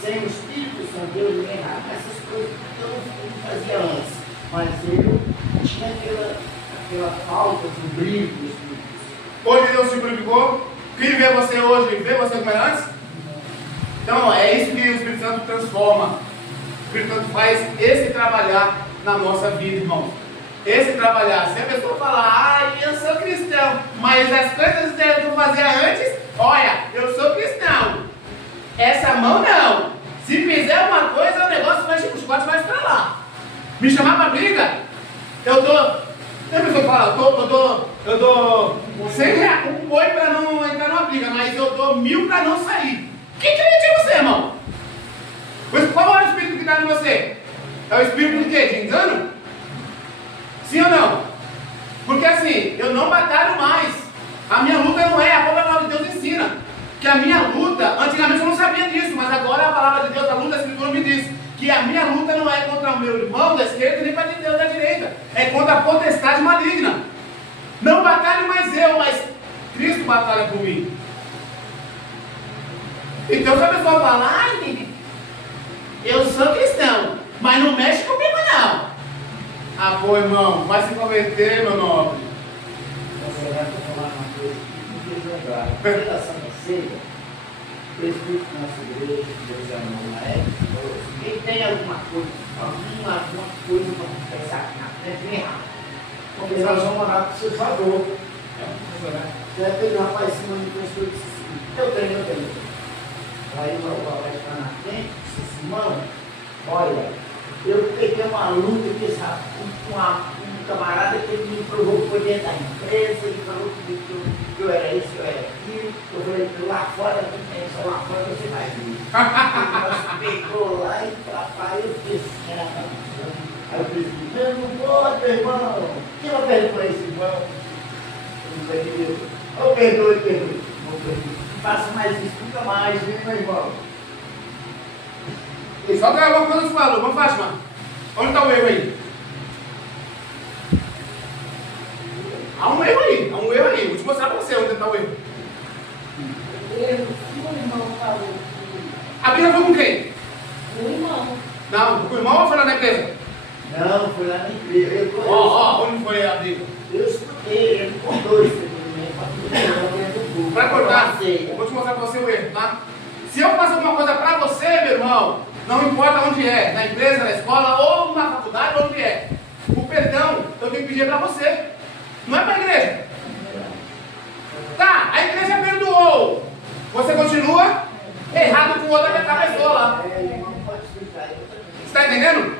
Sem o Espírito Santo, Deus não é nada. Essas coisas que eu não fazia antes, mas eu tinha aquela falta de brilho do Espírito. Hoje Deus se purificou. Quem vê você hoje, vê você como era antes? Então, é isso que o Espírito Santo transforma. O Espírito Santo faz esse trabalhar na nossa vida, irmãos. Esse trabalhar. Se a pessoa falar, eu sou cristão, mas as coisas que eu fazia antes, olha, eu sou cristão. Essa mão não. Se fizer uma coisa, o negócio vai, o chicote vai pra lá. Me chamar pra briga, eu dou. Tem a pessoa que fala, eu dou 100 reais, um boi pra não entrar numa briga, mas eu dou 1000 pra não sair. Quem acredita em você, irmão? Qual é o espírito que está em você? É o espírito de quê? De engano? Sim ou não? Porque assim, eu não batalho mais. A minha luta não é, a palavra de Deus ensina. Que a minha luta, antigamente eu não sabia disso, mas agora a palavra de Deus, a luta da Escritura me diz que a minha luta não é contra o meu irmão da esquerda nem para o Deus da direita. É contra a potestade maligna. Não batalho mais eu, mas Cristo batalha por mim. Então se a pessoa fala, ai, eu sou cristão, mas não mexe comigo não. Ah, pô, irmão, vai se converter, meu nobre. Mas eu vou falar uma coisa que me fez lembrar. A relação da ceia, o presbítero da nossa igreja, que Deus amou na época, falou assim, quem tem alguma coisa para confessar aqui na frente, vem errado. Porque nós vamos orar para o seu favor. Você vai pegar um rapaz em cima do pastor e disse assim, eu tenho. Aí o Paulo vai ficar na frente e disse assim, irmão, olha, eu peguei uma luta com um camarada que ele me provocou dentro da empresa, ele falou que eu era isso, eu era aquilo. Eu falei, lá fora, só lá fora você vai vir. Nós pegou lá e papai, eu disse, aí eu disse, eu não pode, irmão. Que eu perdoe para esse irmão? Eu perdoe. Não faça mais isso nunca mais, viu, meu irmão? E só gravar uma coisa que falou, vamos Fátima. Onde está o erro aí? Há um erro aí. Vou te mostrar para você onde está o erro. O irmão falou. A Bíblia foi com quem? O irmão. Não, com o irmão ou foi lá na empresa? Não, foi lá na igreja. Onde foi a Bíblia? Eu escutei, ele contou isso para cortar, eu vou te mostrar para você o erro, tá? Se eu faço alguma coisa para você, meu irmão, não importa onde é, na empresa, na escola, ou na faculdade, onde é. O perdão eu tenho que pedir para você, não é para a igreja. Tá, a igreja perdoou. Você continua errado com outra pessoa lá. Você está entendendo?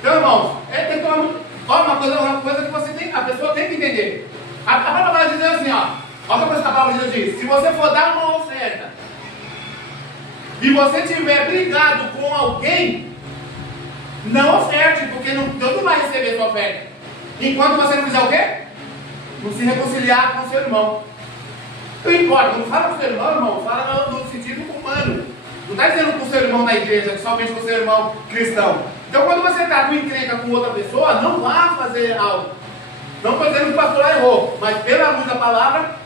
Então, irmãos, tem que tomar muito. Uma coisa que você tem, a pessoa tem que entender. A palavra de Deus diz assim, ó. Olha a coisa que a palavra de Deus diz. Se você for dar uma oferta e você tiver brigado com alguém, não oferte, porque Deus não vai receber sua oferta. Enquanto você não fizer o quê? Não se reconciliar com o seu irmão. Não importa, não fala com o seu irmão, fala no sentido humano. Não está dizendo com o seu irmão na igreja, somente com o seu irmão cristão. Então, quando você está com encrenca com outra pessoa, não vá fazer algo. Não estou dizendo que o pastor errou, mas pela luz da palavra,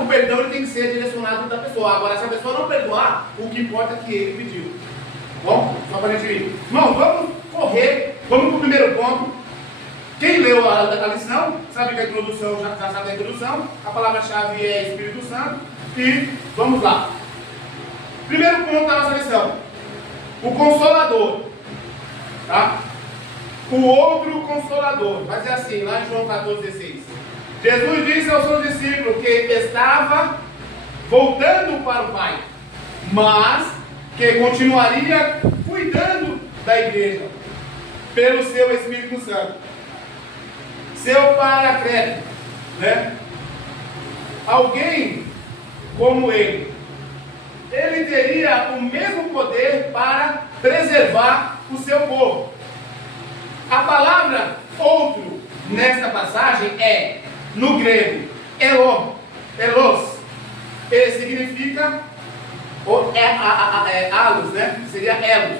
o perdão ele tem que ser direcionado da pessoa. Agora, se a pessoa não perdoar, o que importa é que ele pediu. Bom, só para a gente ir. Irmão, vamos correr, vamos para o primeiro ponto. Quem leu a lição, sabe que a introdução, já sabe a introdução, a palavra-chave é Espírito Santo, e vamos lá. Primeiro ponto da nossa lição, o Consolador, tá? O outro Consolador, vai dizer assim, lá em João 14,16. Jesus disse aos seus discípulos que estava voltando para o Pai, mas que continuaria cuidando da igreja, pelo seu Espírito Santo. Seu Paracleto, né? Alguém como ele teria o mesmo poder para preservar o seu povo. A palavra outro nesta passagem é, no grego, elos, ele significa alos, né? Seria elos,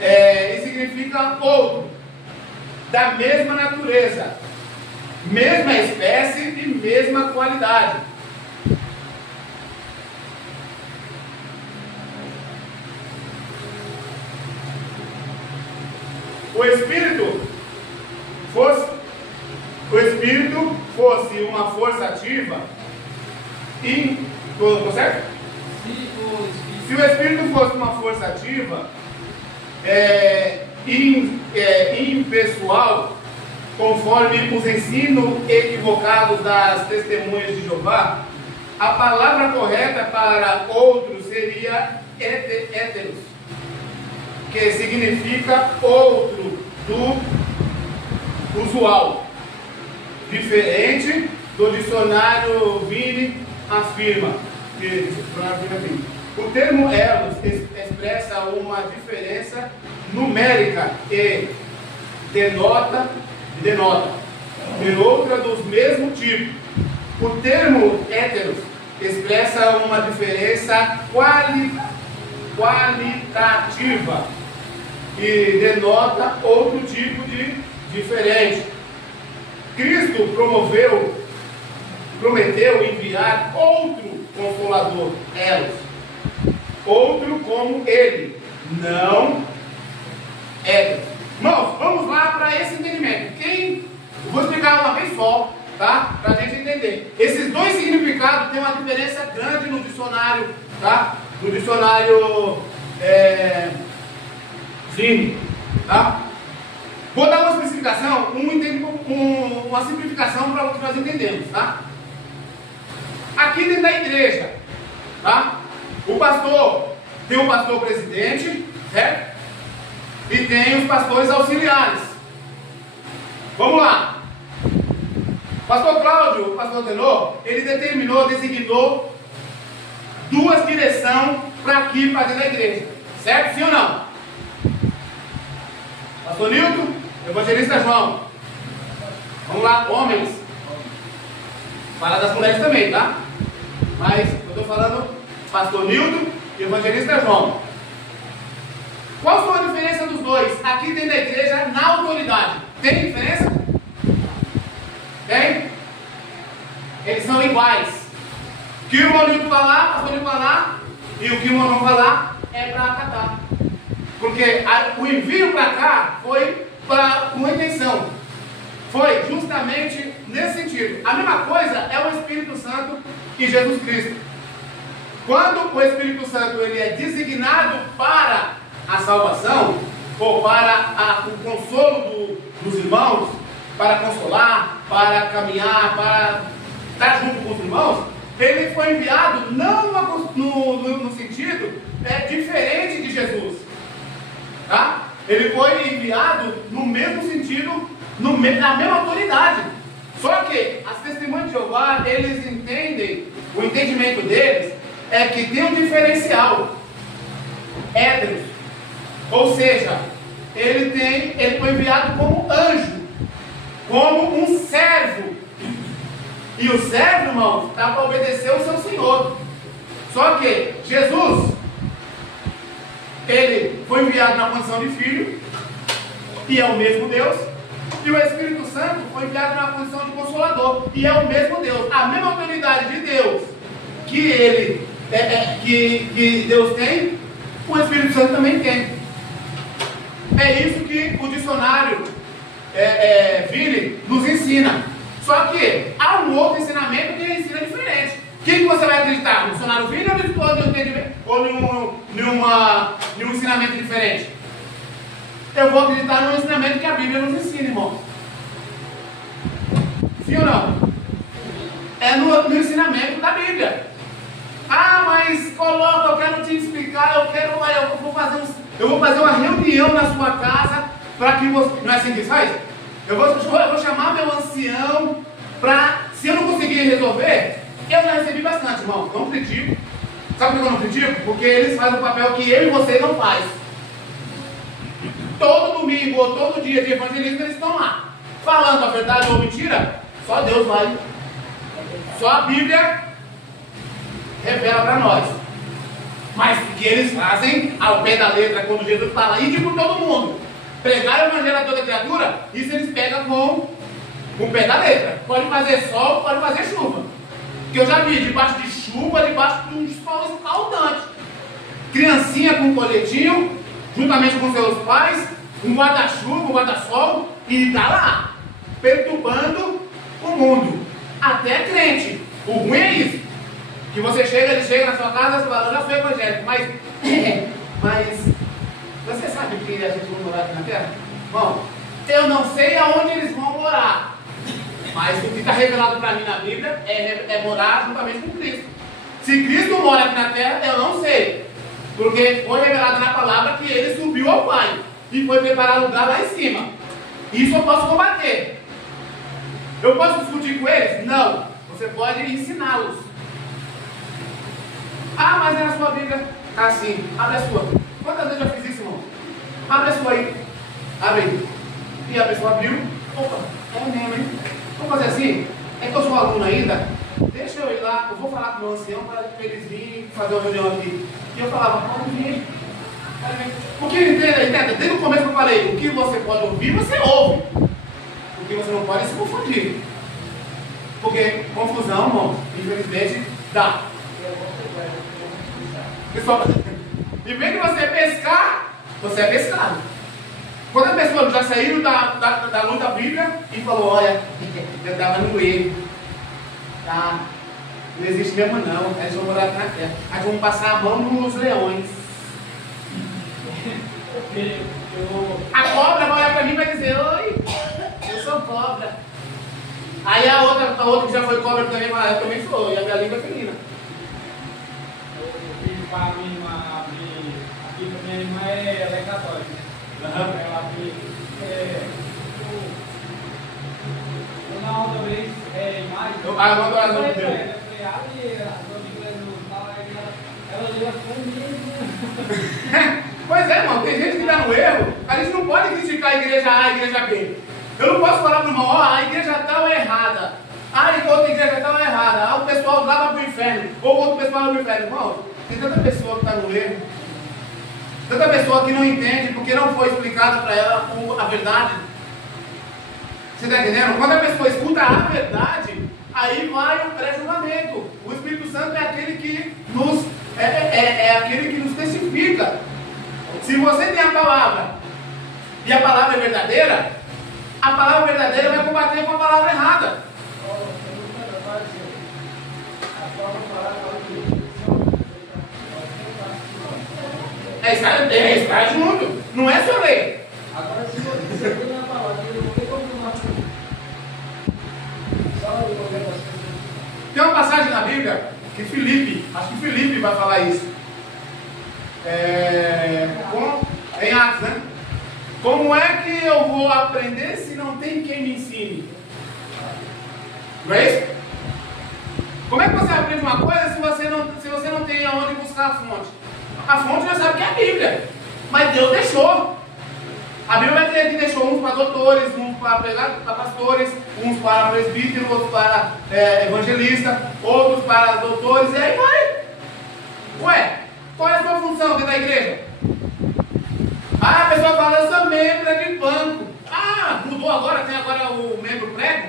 e significa outro, da mesma natureza, mesma espécie e mesma qualidade. O Espírito fosse uma força ativa, estou certo? Se o Espírito fosse uma força ativa, impessoal, conforme os ensinos equivocados das testemunhas de Jeová, a palavra correta para outros seria héteros, que significa outro do usual, diferente do dicionário Vini afirma. O termo elos expressa uma diferença numérica e denota e outra dos mesmos tipos. O termo héteros expressa uma diferença qualitativa e denota outro tipo de diferente. Cristo prometeu enviar outro Consolador, elos, outro como ele, não héteros. Irmãos, vamos lá para esse entendimento. Eu vou explicar uma vez só, tá? Para a gente entender. Esses dois significados têm uma diferença grande no dicionário, tá? No dicionário Zine, tá? Vou dar uma especificação, uma simplificação para o que nós entendemos, tá? Aqui dentro da igreja, tá? O pastor tem o pastor presidente, certo? E tem os pastores auxiliares. Vamos lá. Pastor Cláudio, o pastor Tenor, ele designou duas direções para aqui, para dentro da igreja. Certo? Sim ou não? Pastor Nilton, evangelista João. Vamos lá, homens. Fala das mulheres também, tá? Mas eu estou falando pastor Nilton e evangelista João. Qual foi a diferença dos dois aqui dentro da igreja na autoridade? Tem diferença? Tem? Eles são iguais. O que o irmão Nilton falar, pastor Nilton falar, e o que o irmão não falar é para acatar. Porque o envio para cá foi com uma intenção. Foi justamente nesse sentido. A mesma coisa é o Espírito Santo e Jesus Cristo. Quando o Espírito Santo ele é designado para a salvação, ou para o consolo dos irmãos, para consolar, para caminhar, para estar junto com os irmãos, ele foi enviado não no sentido diferente de Jesus, tá? Ele foi enviado no mesmo sentido, na mesma autoridade. Só que as testemunhas de Jeová, eles entendem, o entendimento deles é que tem um diferencial, héteros, ou seja, ele foi enviado como anjo, como um servo. E o servo, irmãos, está para obedecer ao seu Senhor. Só que Jesus, ele foi enviado na condição de filho, e é o mesmo Deus. E o Espírito Santo foi enviado na posição de consolador, e é o mesmo Deus. A mesma autoridade de Deus que que Deus tem, o Espírito Santo também tem. É isso que o dicionário Vire nos ensina. Só que há um outro ensinamento que ensina diferente. Quem que você vai acreditar? No dicionário Vire ou num ensinamento diferente? Eu vou acreditar no ensinamento que a Bíblia nos ensina, irmão. Sim ou não? É no ensinamento da Bíblia. Ah, mas coloca, eu quero te explicar, eu vou fazer uma reunião na sua casa para que você... Não é assim que faz? Eu vou chamar meu ancião para... Se eu não conseguir resolver, eu já recebi bastante, irmão. Não critico. Sabe por que eu não critico? Porque eles fazem o papel que eu e você não faz. Todo domingo ou todo dia de evangelismo eles estão lá. Falando a verdade ou mentira, só Deus vai. Só a Bíblia revela para nós. Mas o que eles fazem ao pé da letra, quando Jesus fala, ide por todo mundo, pregar o evangelho a toda criatura, isso eles pegam com o pé da letra. Pode fazer sol, pode fazer chuva. Que eu já vi debaixo de chuva, debaixo de um sol escaldante. Criancinha com um coletinho, juntamente com seus pais, um guarda-chuva, um guarda-sol, e está lá, perturbando o mundo. Até crente. O ruim é isso. Que você ele chega na sua casa, você fala, eu já sou evangélico, mas você sabe que a gente vai morar aqui na terra? Bom, eu não sei aonde eles vão morar, mas o que está revelado para mim na Bíblia é morar juntamente com Cristo. Se Cristo mora aqui na terra, eu não sei, porque foi revelado na palavra que ele subiu ao Pai e foi preparar lugar lá em cima. Isso eu posso combater. Eu posso discutir com eles? Não. Você pode ensiná-los. Ah, mas é na sua Bíblia. Tá assim. Abre a sua. Quantas vezes eu já fiz isso, irmão? Abre a sua aí. Abre aí. E a pessoa abriu. Opa, é mesmo, hein? Vamos fazer assim? É que eu sou aluno ainda. Deixa eu ir lá. Eu vou falar com o meu ancião para eles virem fazer uma reunião aqui. E eu falava, pode vir. Porque entenda, desde o começo que eu falei, o que você pode ouvir, você ouve. O que você não pode é se confundir. Porque confusão, irmão, infelizmente, dá. Pessoal, em vez de você pescar, você é pescado. Quantas pessoas já saíram da luz da Bíblia e falou, olha, eu estava no erro. Tá? Não existe mesmo não, a gente vai morar aqui na terra. A gente vamos passar a mão nos leões. A cobra vai olhar para mim e vai dizer, oi, eu sou cobra. Aí a outra que já foi cobra também vai, eu também sou, e a minha língua é feminina. Para a minha irmã abrir, aqui para minha irmã ela é católica, né? Ela abrir, na outra vez, imagem. Eu mando a razão de Deus. Ela liga comigo. Pois é, irmão, tem gente que está no erro, a gente não pode criticar a igreja A, a igreja B. Eu não posso falar para o irmão, ó, a igreja tal é errada. Ah, e outra igreja tal é errada. Ah, o pessoal lá vai para o inferno. Ou outro pessoal vai para o inferno. Irmão, tem tanta pessoa que está no erro. Tanta pessoa que não entende porque não foi explicada para ela a verdade. Você está entendendo? Quando a pessoa escuta a verdade, aí vai o pré-julgamento. O Espírito Santo é aquele que nos, aquele que nos testifica. Se você tem a palavra e a palavra é verdadeira, a palavra verdadeira vai combater com a palavra errada. Está junto, não é só ler. Agora, se você tem a palavra, não tem como tomar. Tem uma passagem na Bíblia que Filipe, acho que Filipe vai falar isso. Em Atos, né? Como é que eu vou aprender se não tem quem me ensine? Não é isso? Como é que você aprende uma coisa se você não tem aonde buscar a fonte? A fonte já sabe que é a Bíblia, mas Deus deixou. A Bíblia vai dizer que deixou uns para doutores, uns para pastores, uns para presbíteros, outros para evangelistas, outros para doutores, e aí vai. Ué, qual é a sua função dentro da igreja? Ah, a pessoa fala, eu sou membro de banco. Ah, mudou agora, tem agora o membro prego?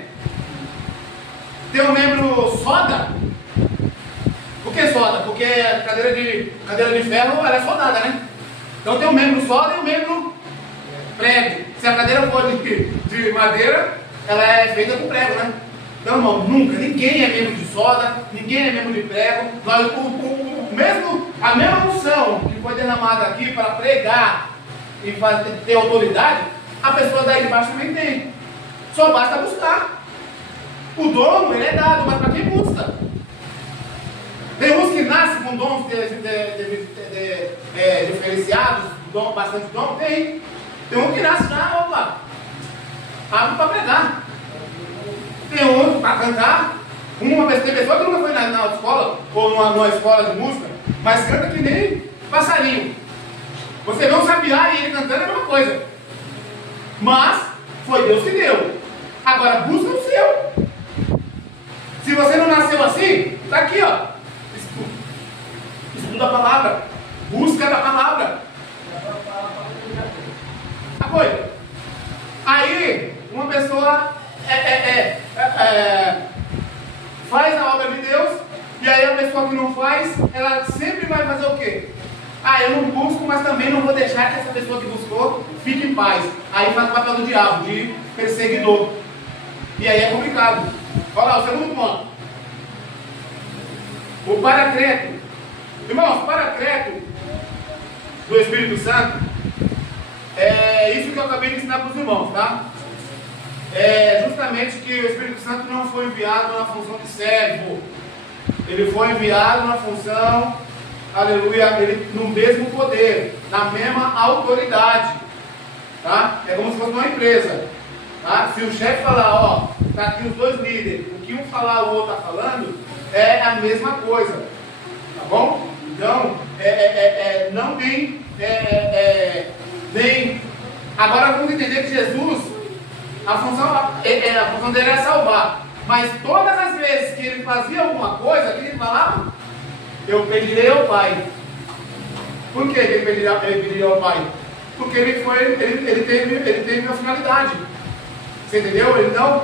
Tem o membro soda? Por que soda? Porque a cadeira de ferro, ela é soldada, né? Então tem o membro soda e o membro prego. Se a cadeira for de madeira, ela é feita com prego, né? Então, irmão, nunca, ninguém é membro de soda, ninguém é membro de prego. A mesma unção que foi derramada aqui para pregar e ter autoridade, a pessoa daí de baixo também tem. Só basta buscar. O dom, ele é dado, mas para quem busca? Tem uns que nascem com dons diferenciados, bastante dom, tem. Tem um que nasce já, opa, abre para pregar. Tem outro para cantar. Tem pessoa que nunca foi na autoescola ou numa escola de música, mas canta que nem passarinho. Você vê um sabiá e ele cantando é a mesma coisa. Mas foi Deus que deu. Agora busca o seu. Se você não nasceu assim, está aqui, ó. Estuda a palavra. Busca da palavra. Aí, uma pessoa faz a obra de Deus, e aí a pessoa que não faz, ela sempre vai fazer o quê? Ah, eu não busco, mas também não vou deixar que essa pessoa que buscou fique em paz. Aí faz o papel do diabo, de perseguidor. E aí é complicado. Olha lá, o segundo ponto. O paracleto. Irmãos, o paracleto do Espírito Santo é isso que eu acabei de ensinar para os irmãos, tá? É justamente que o Espírito Santo não foi enviado na função de servo. Ele foi enviado na função, aleluia, no mesmo poder, na mesma autoridade, tá? É como se fosse uma empresa, tá? Se o chefe falar, ó, tá aqui os dois líderes, o que um falar, o outro tá falando, é a mesma coisa, tá bom? Então, não tem, agora vamos entender que Jesus, a função dele é salvar. Mas todas as vezes que ele fazia alguma coisa, que ele falava, eu pedirei ao Pai. Por que ele pediria ao Pai? Porque ele teve uma finalidade. Você entendeu?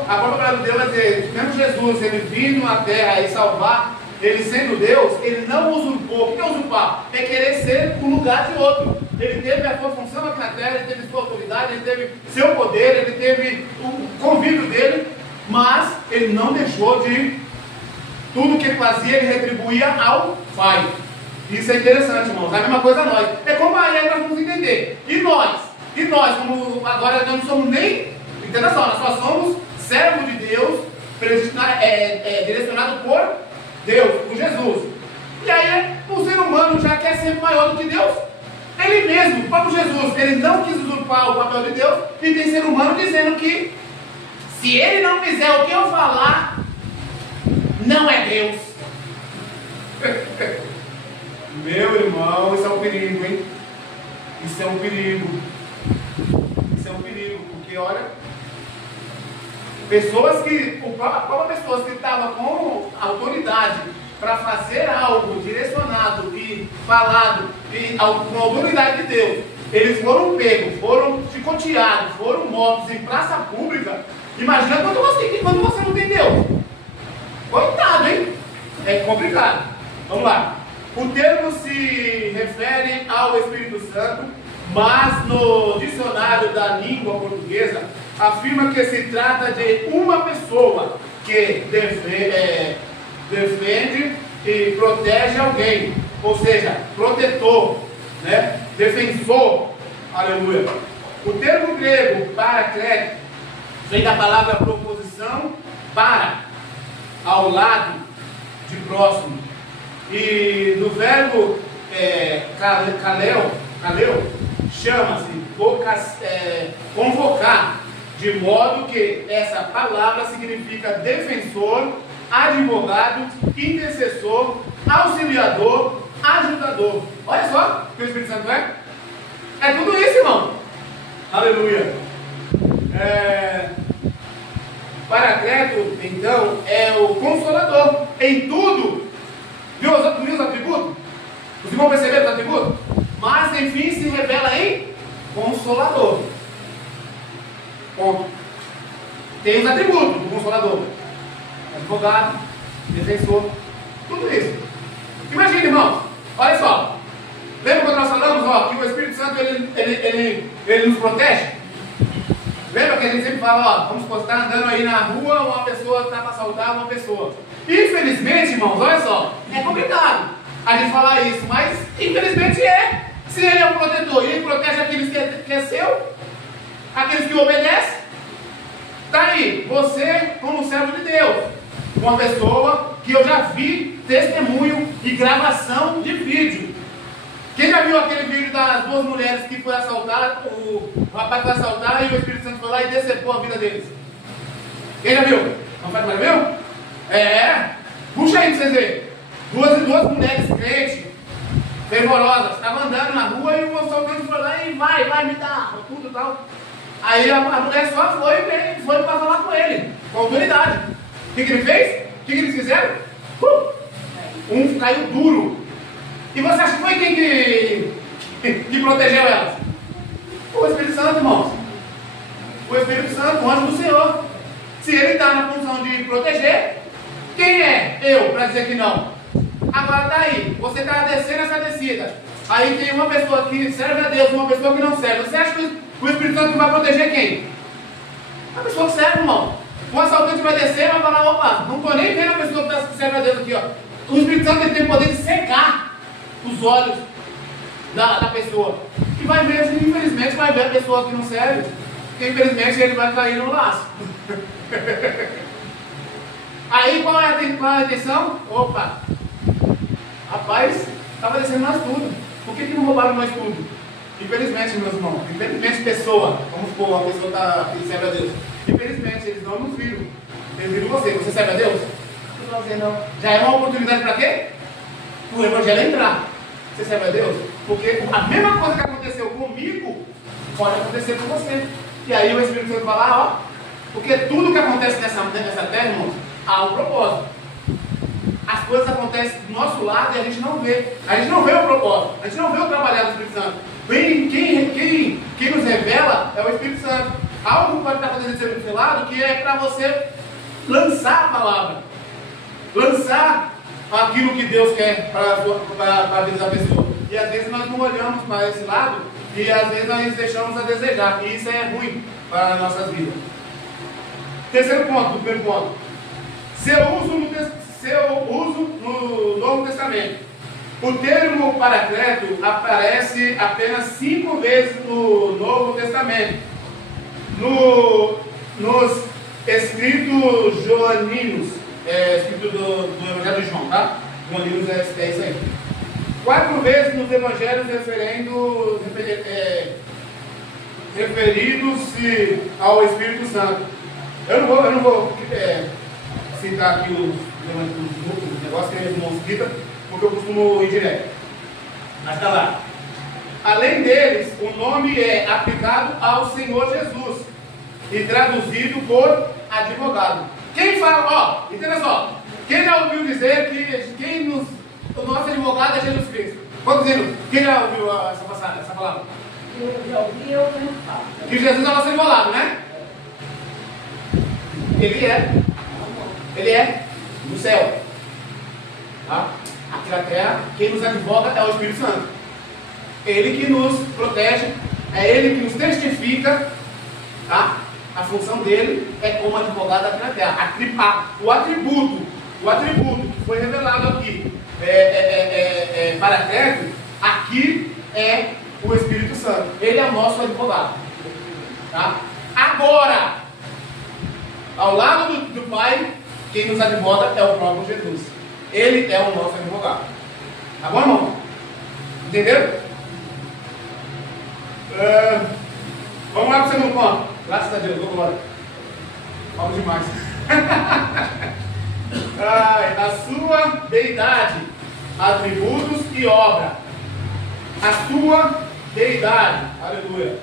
A própria palavra de Deus vai dizer, mesmo Jesus, ele vindo na terra e salvar, ele sendo Deus, ele não usurpou. O que é usurpar? É querer ser o lugar de outro. Ele teve a sua função aqui na terra, ele teve sua autoridade, ele teve seu poder, ele teve o convívio dele, mas ele não deixou de... Tudo que ele fazia, ele retribuía ao Pai. Isso é interessante, irmãos. É a mesma coisa nós. É como aí nós vamos entender. E nós, como agora nós não somos nem... Entenda só, nós só somos servos de Deus, direcionado por Deus, por Jesus. E aí o ser humano já quer ser maior do que Deus. Ele mesmo, o próprio Jesus, ele não quis usurpar o papel de Deus, e tem ser humano dizendo que se ele não fizer o que eu falar, não é Deus. Meu irmão, isso é um perigo, hein? Isso é um perigo. Isso é um perigo, porque olha, a própria pessoas que estavam com autoridade para fazer algo direcionado e falado com a autoridade de Deus, eles foram pegos, foram chicoteados, foram mortos em praça pública. Imagina quando você não tem Deus. Coitado, hein? É complicado. Vamos lá. O termo se refere ao Espírito Santo, mas no dicionário da língua portuguesa afirma que se trata de uma pessoa que defende e protege alguém, ou seja, protetor, né? Defensor, aleluia. O termo grego paracleto vem da palavra proposição para, ao lado, de próximo, e do verbo kaleo chama-se convocar, de modo que essa palavra significa defensor, advogado, intercessor, auxiliador, ajudador. Olha só o que o Espírito Santo é. É tudo isso, irmão. Aleluia. Paracleto, então, é o consolador em tudo. Viu os atributos? Os irmãos perceberam os atributos? Mas, enfim, se revela em Consolador. Ponto. Tem os atributos do Consolador: advogado, defensor, tudo isso. Imagina, irmãos, olha só. Lembra quando nós falamos, ó, que o Espírito Santo ele nos protege? Lembra que a gente sempre fala, ó, vamos postar andando aí na rua, uma pessoa está para assaltar uma pessoa. Infelizmente, irmãos, olha só, é complicado a gente falar isso, mas infelizmente é. Se ele é o protetor e ele protege aqueles que é seu, aqueles que obedecem, tá aí, você como servo de Deus, uma pessoa que eu já vi testemunho e gravação de vídeo. Quem já viu aquele vídeo das duas mulheres que foi assaltar, o rapaz foi assaltar e o Espírito Santo foi lá e decepou a vida deles? Quem já viu? Não faz mais, viu? É, puxa aí pra vocês verem. Duas mulheres crentes, fervorosas, estavam andando na rua e o assaltante foi lá e vai, me dá, tudo e tal. Aí a mulher só foi para falar com ele, com a autoridade. O que ele fez? O que eles fizeram? Um caiu duro. E você acha que foi quem que protegeu elas? O Espírito Santo, irmãos. O Espírito Santo, o anjo do Senhor. Se ele está na função de proteger, quem é eu para dizer que não? Agora tá aí, você está descendo essa descida. Aí tem uma pessoa que serve a Deus, uma pessoa que não serve. Você acha que o Espírito Santo vai proteger quem? A pessoa que serve, irmão. O assaltante vai descer e vai falar, opa, não estou nem vendo a pessoa que serve a Deus aqui, ó. O Espírito Santo ele tem o poder de cegar os olhos da pessoa. E vai ver, infelizmente, vai ver a pessoa que não serve, porque infelizmente ele vai cair no laço. Aí qual é a intenção? Opa, rapaz, estava descendo nós tudo. Por que não roubaram nós tudo? Infelizmente, meus irmãos, infelizmente pessoa, vamos supor, uma pessoa que serve a Deus. Infelizmente, eles não nos viram. Eles viram você serve a Deus? Não. Já é uma oportunidade para quê? O Evangelho entrar. Você serve a Deus? Porque a mesma coisa que aconteceu comigo pode acontecer com você. E aí o Espírito Santo vai lá, ó. Porque tudo que acontece nessa terra, irmãos, há um propósito. As coisas acontecem do nosso lado e a gente não vê. A gente não vê o propósito. A gente não vê o trabalhar do Espírito Santo. Quem nos revela é o Espírito Santo. Algo pode estar acontecendo do seu lado que é para você lançar a palavra. Lançar aquilo que Deus quer para a vida da pessoa. E às vezes nós não olhamos para esse lado e às vezes nós deixamos a desejar. E isso é ruim para as nossas vidas. Terceiro ponto, primeiro ponto. Seu uso no Novo Testamento. O termo paracleto aparece apenas 5 vezes no Novo Testamento. Nos escritos joaninos, escrito do Evangelho de João, tá? Joaninos é isso aí. 4 vezes nos Evangelhos referidos-se ao Espírito Santo. Eu não vou citar aqui os negócios que eles não citam, porque eu costumo ir direto. Mas está lá. Além deles, o nome é aplicado ao Senhor Jesus e traduzido por advogado. Quem fala, ó, entenda só, quem já ouviu dizer que o nosso advogado é Jesus Cristo? Quantos dizendo? Quem já ouviu essa palavra? Eu já ouvi, eu mesmo falo. Que Jesus é o nosso advogado, né? Ele é no céu. Tá? Aqui na terra, quem nos advoga é o Espírito Santo. Ele que nos protege, é ele que nos testifica, tá? A função dele é como advogado aqui na terra. O atributo que foi revelado aqui, paracleto, aqui é o Espírito Santo. Ele é o nosso advogado. Tá? Agora, ao lado do Pai, quem nos advoga é o próprio Jesus. Ele é o nosso advogado. Tá bom, irmão? Entenderam? Vamos lá para o segundo ponto. Graças a Deus, vamos embora. Falo demais. A sua deidade, atributos e obra. A sua deidade, aleluia.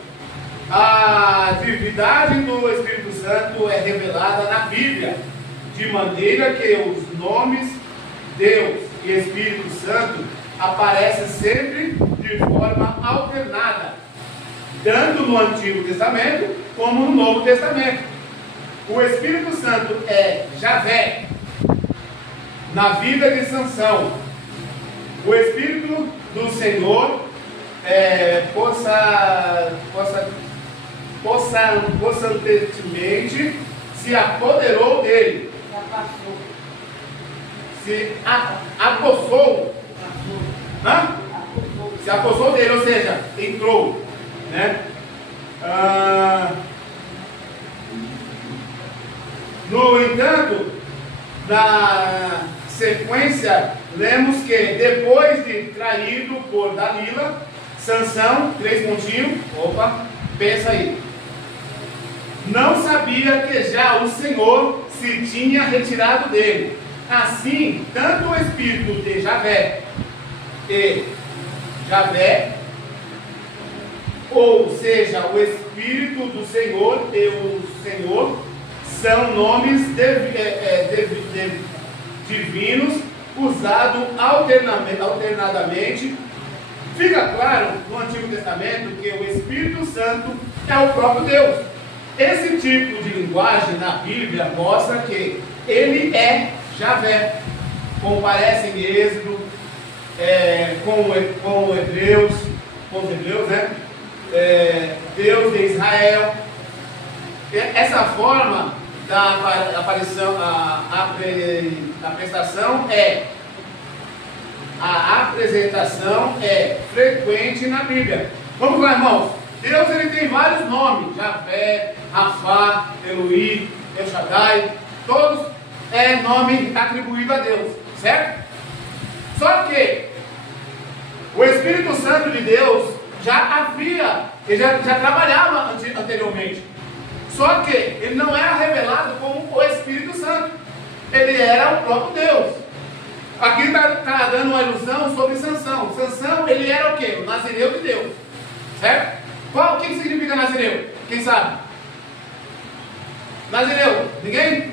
A divindade do Espírito Santo é revelada na Bíblia, de maneira que os nomes Deus e Espírito Santo aparecem sempre de forma alternada. tanto no Antigo Testamento como no Novo Testamento. O Espírito Santo é Javé na vida de Sansão. O Espírito do Senhor possantemente se apoderou dele. Se apossou. Se apossou dele, ou seja, entrou, né? No entanto, na sequência, lemos que depois de traído por Dalila, Sansão, 3 pontinhos, pensa aí, não sabia que já o Senhor se tinha retirado dele. Assim, tanto o espírito de Javé e Javé, ou seja, o Espírito do Senhor e o Senhor, são nomes divinos usados alternadamente. Fica claro no Antigo Testamento que o Espírito Santo é o próprio Deus. Esse tipo de linguagem na Bíblia mostra que ele é Javé, como parece em Êxodo, com os hebreus, né? Deus de Israel. Essa forma da aparição, a apresentação é frequente na Bíblia. Vamos lá, irmãos. Deus, ele tem vários nomes: Javé, Rafá, Eloí, El Shaddai. Todos é nome atribuído a Deus, certo? Só que o Espírito Santo de Deus ele já trabalhava anteriormente. Só que ele não era revelado como o Espírito Santo. Ele era o próprio Deus. Aqui está dando uma ilusão sobre Sansão. Sansão, ele era o quê? O Nazireu de Deus, certo? O que significa Nazireu? Quem sabe? Nazireu, ninguém?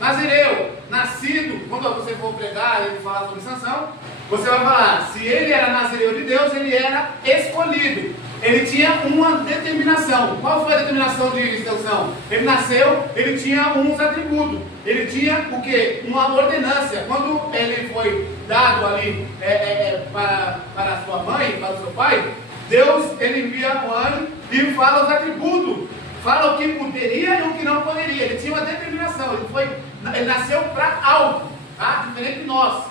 Nazireu, nascido. Quando você for pregar e falar sobre Sansão, você vai falar, se ele era Nazireu de Deus, ele era escolhido. Ele tinha uma determinação. Qual foi a determinação de Sansão? Ele nasceu, ele tinha uns atributos. Ele tinha o quê? Uma ordenância. Quando ele foi dado ali para sua mãe, para o seu pai, Deus, ele envia um anjo e fala os atributos. Fala o que poderia e o que não poderia. Ele tinha uma determinação. Ele nasceu para algo, tá? Diferente de nós,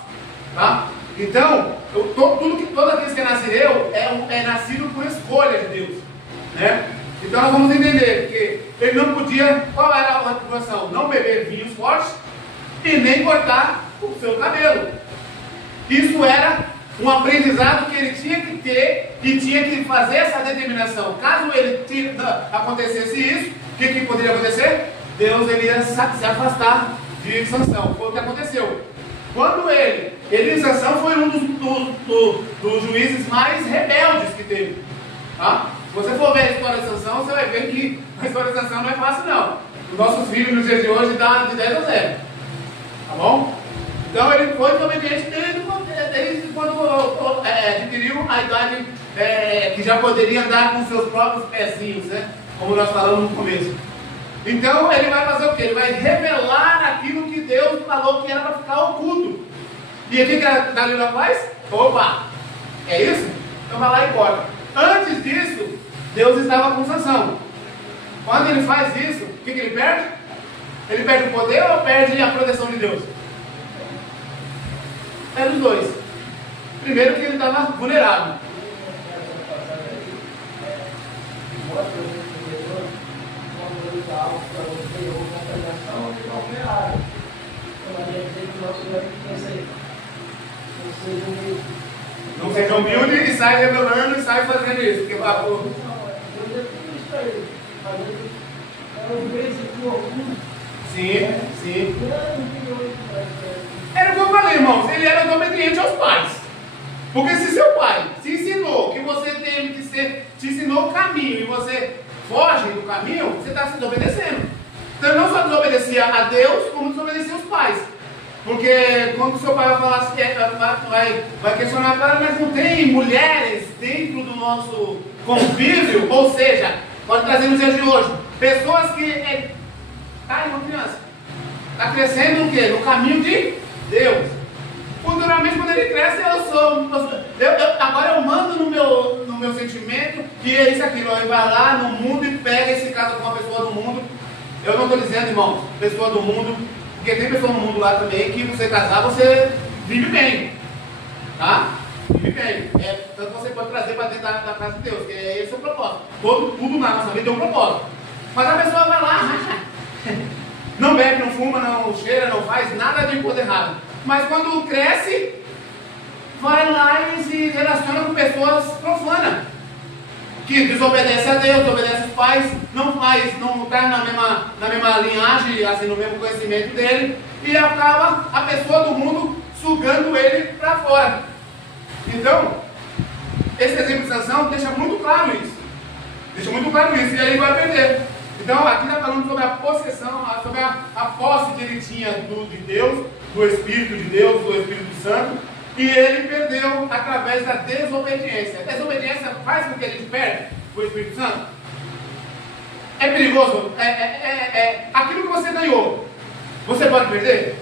tá? Então, todo aquele que é nazireu é nascido por escolha de Deus, né? Então nós vamos entender que ele não podia, qual era a situação? Não beber vinhos fortes e nem cortar o seu cabelo. Isso era um aprendizado que ele tinha que ter e tinha que fazer essa determinação. Caso acontecesse isso, o que poderia acontecer? Deus ele ia se afastar de Sansão. Foi o que aconteceu. Quando ele e Sansão foi um dos juízes mais rebeldes que teve, tá? Se você for ver a história de Sansão, você vai ver que a história de Sansão não é fácil não. Os nossos filhos nos dias de hoje dá de 10 a 0, tá bom? Então ele foi desobediente desde quando adquiriu a idade que já poderia andar com seus próprios pezinhos, né? Como nós falamos no começo. Então ele vai fazer o quê? Ele vai revelar aquilo que Deus falou que era para ficar oculto. E o que a Dalila faz? Opa! É isso? Então vai lá e corta. Antes disso, Deus estava com Sansão. Quando ele faz isso, o que ele perde? Ele perde o poder ou perde a proteção de Deus? Perde os dois. Primeiro que ele estava vulnerável. Não seja humilde e sai revelando e sai fazendo isso. Porque sim. Era o que eu falei, irmãos. Ele era obediente aos pais. Porque se seu pai te ensinou que você teve que ser, te ensinou o caminho e você foge do caminho, você está se desobedecendo. Então ele não só desobedecia a Deus, como desobedecia os pais. Porque quando seu pai vai falar assim, vai questionar, mas não tem mulheres dentro do nosso convívio? Ou seja, pode trazer nos dias de hoje, pessoas que uma criança, está crescendo no quê? No caminho de Deus. Futuramente, quando ele cresce, agora eu mando no meu sentimento, que é isso aqui, ele vai lá no mundo e pega esse caso com uma pessoa do mundo. Eu não estou dizendo, irmãos, pessoa do mundo, porque tem pessoa no mundo lá também que você casar, você vive bem, tá? Vive bem. Tanto você pode trazer para dentro da casa de Deus, que é esse o propósito. Tudo na nossa vida tem um propósito. Mas a pessoa vai lá, não bebe, não fuma, não cheira, não faz nada de coisa errada. Mas quando cresce, vai lá e se relaciona com pessoas profanas, que desobedecem a Deus, desobedecem os pais, não está na mesma linhagem, assim, no mesmo conhecimento dele, e acaba a pessoa do mundo sugando ele para fora. Então, esse exemplo de Sansão deixa muito claro isso. E aí ele vai perder. Então, aqui está falando sobre a possessão, sobre a posse que ele tinha de Deus, do Espírito de Deus, do Espírito Santo, e ele perdeu através da desobediência. A desobediência faz com que a gente perca o Espírito Santo. É perigoso. Aquilo que você ganhou, você pode perder?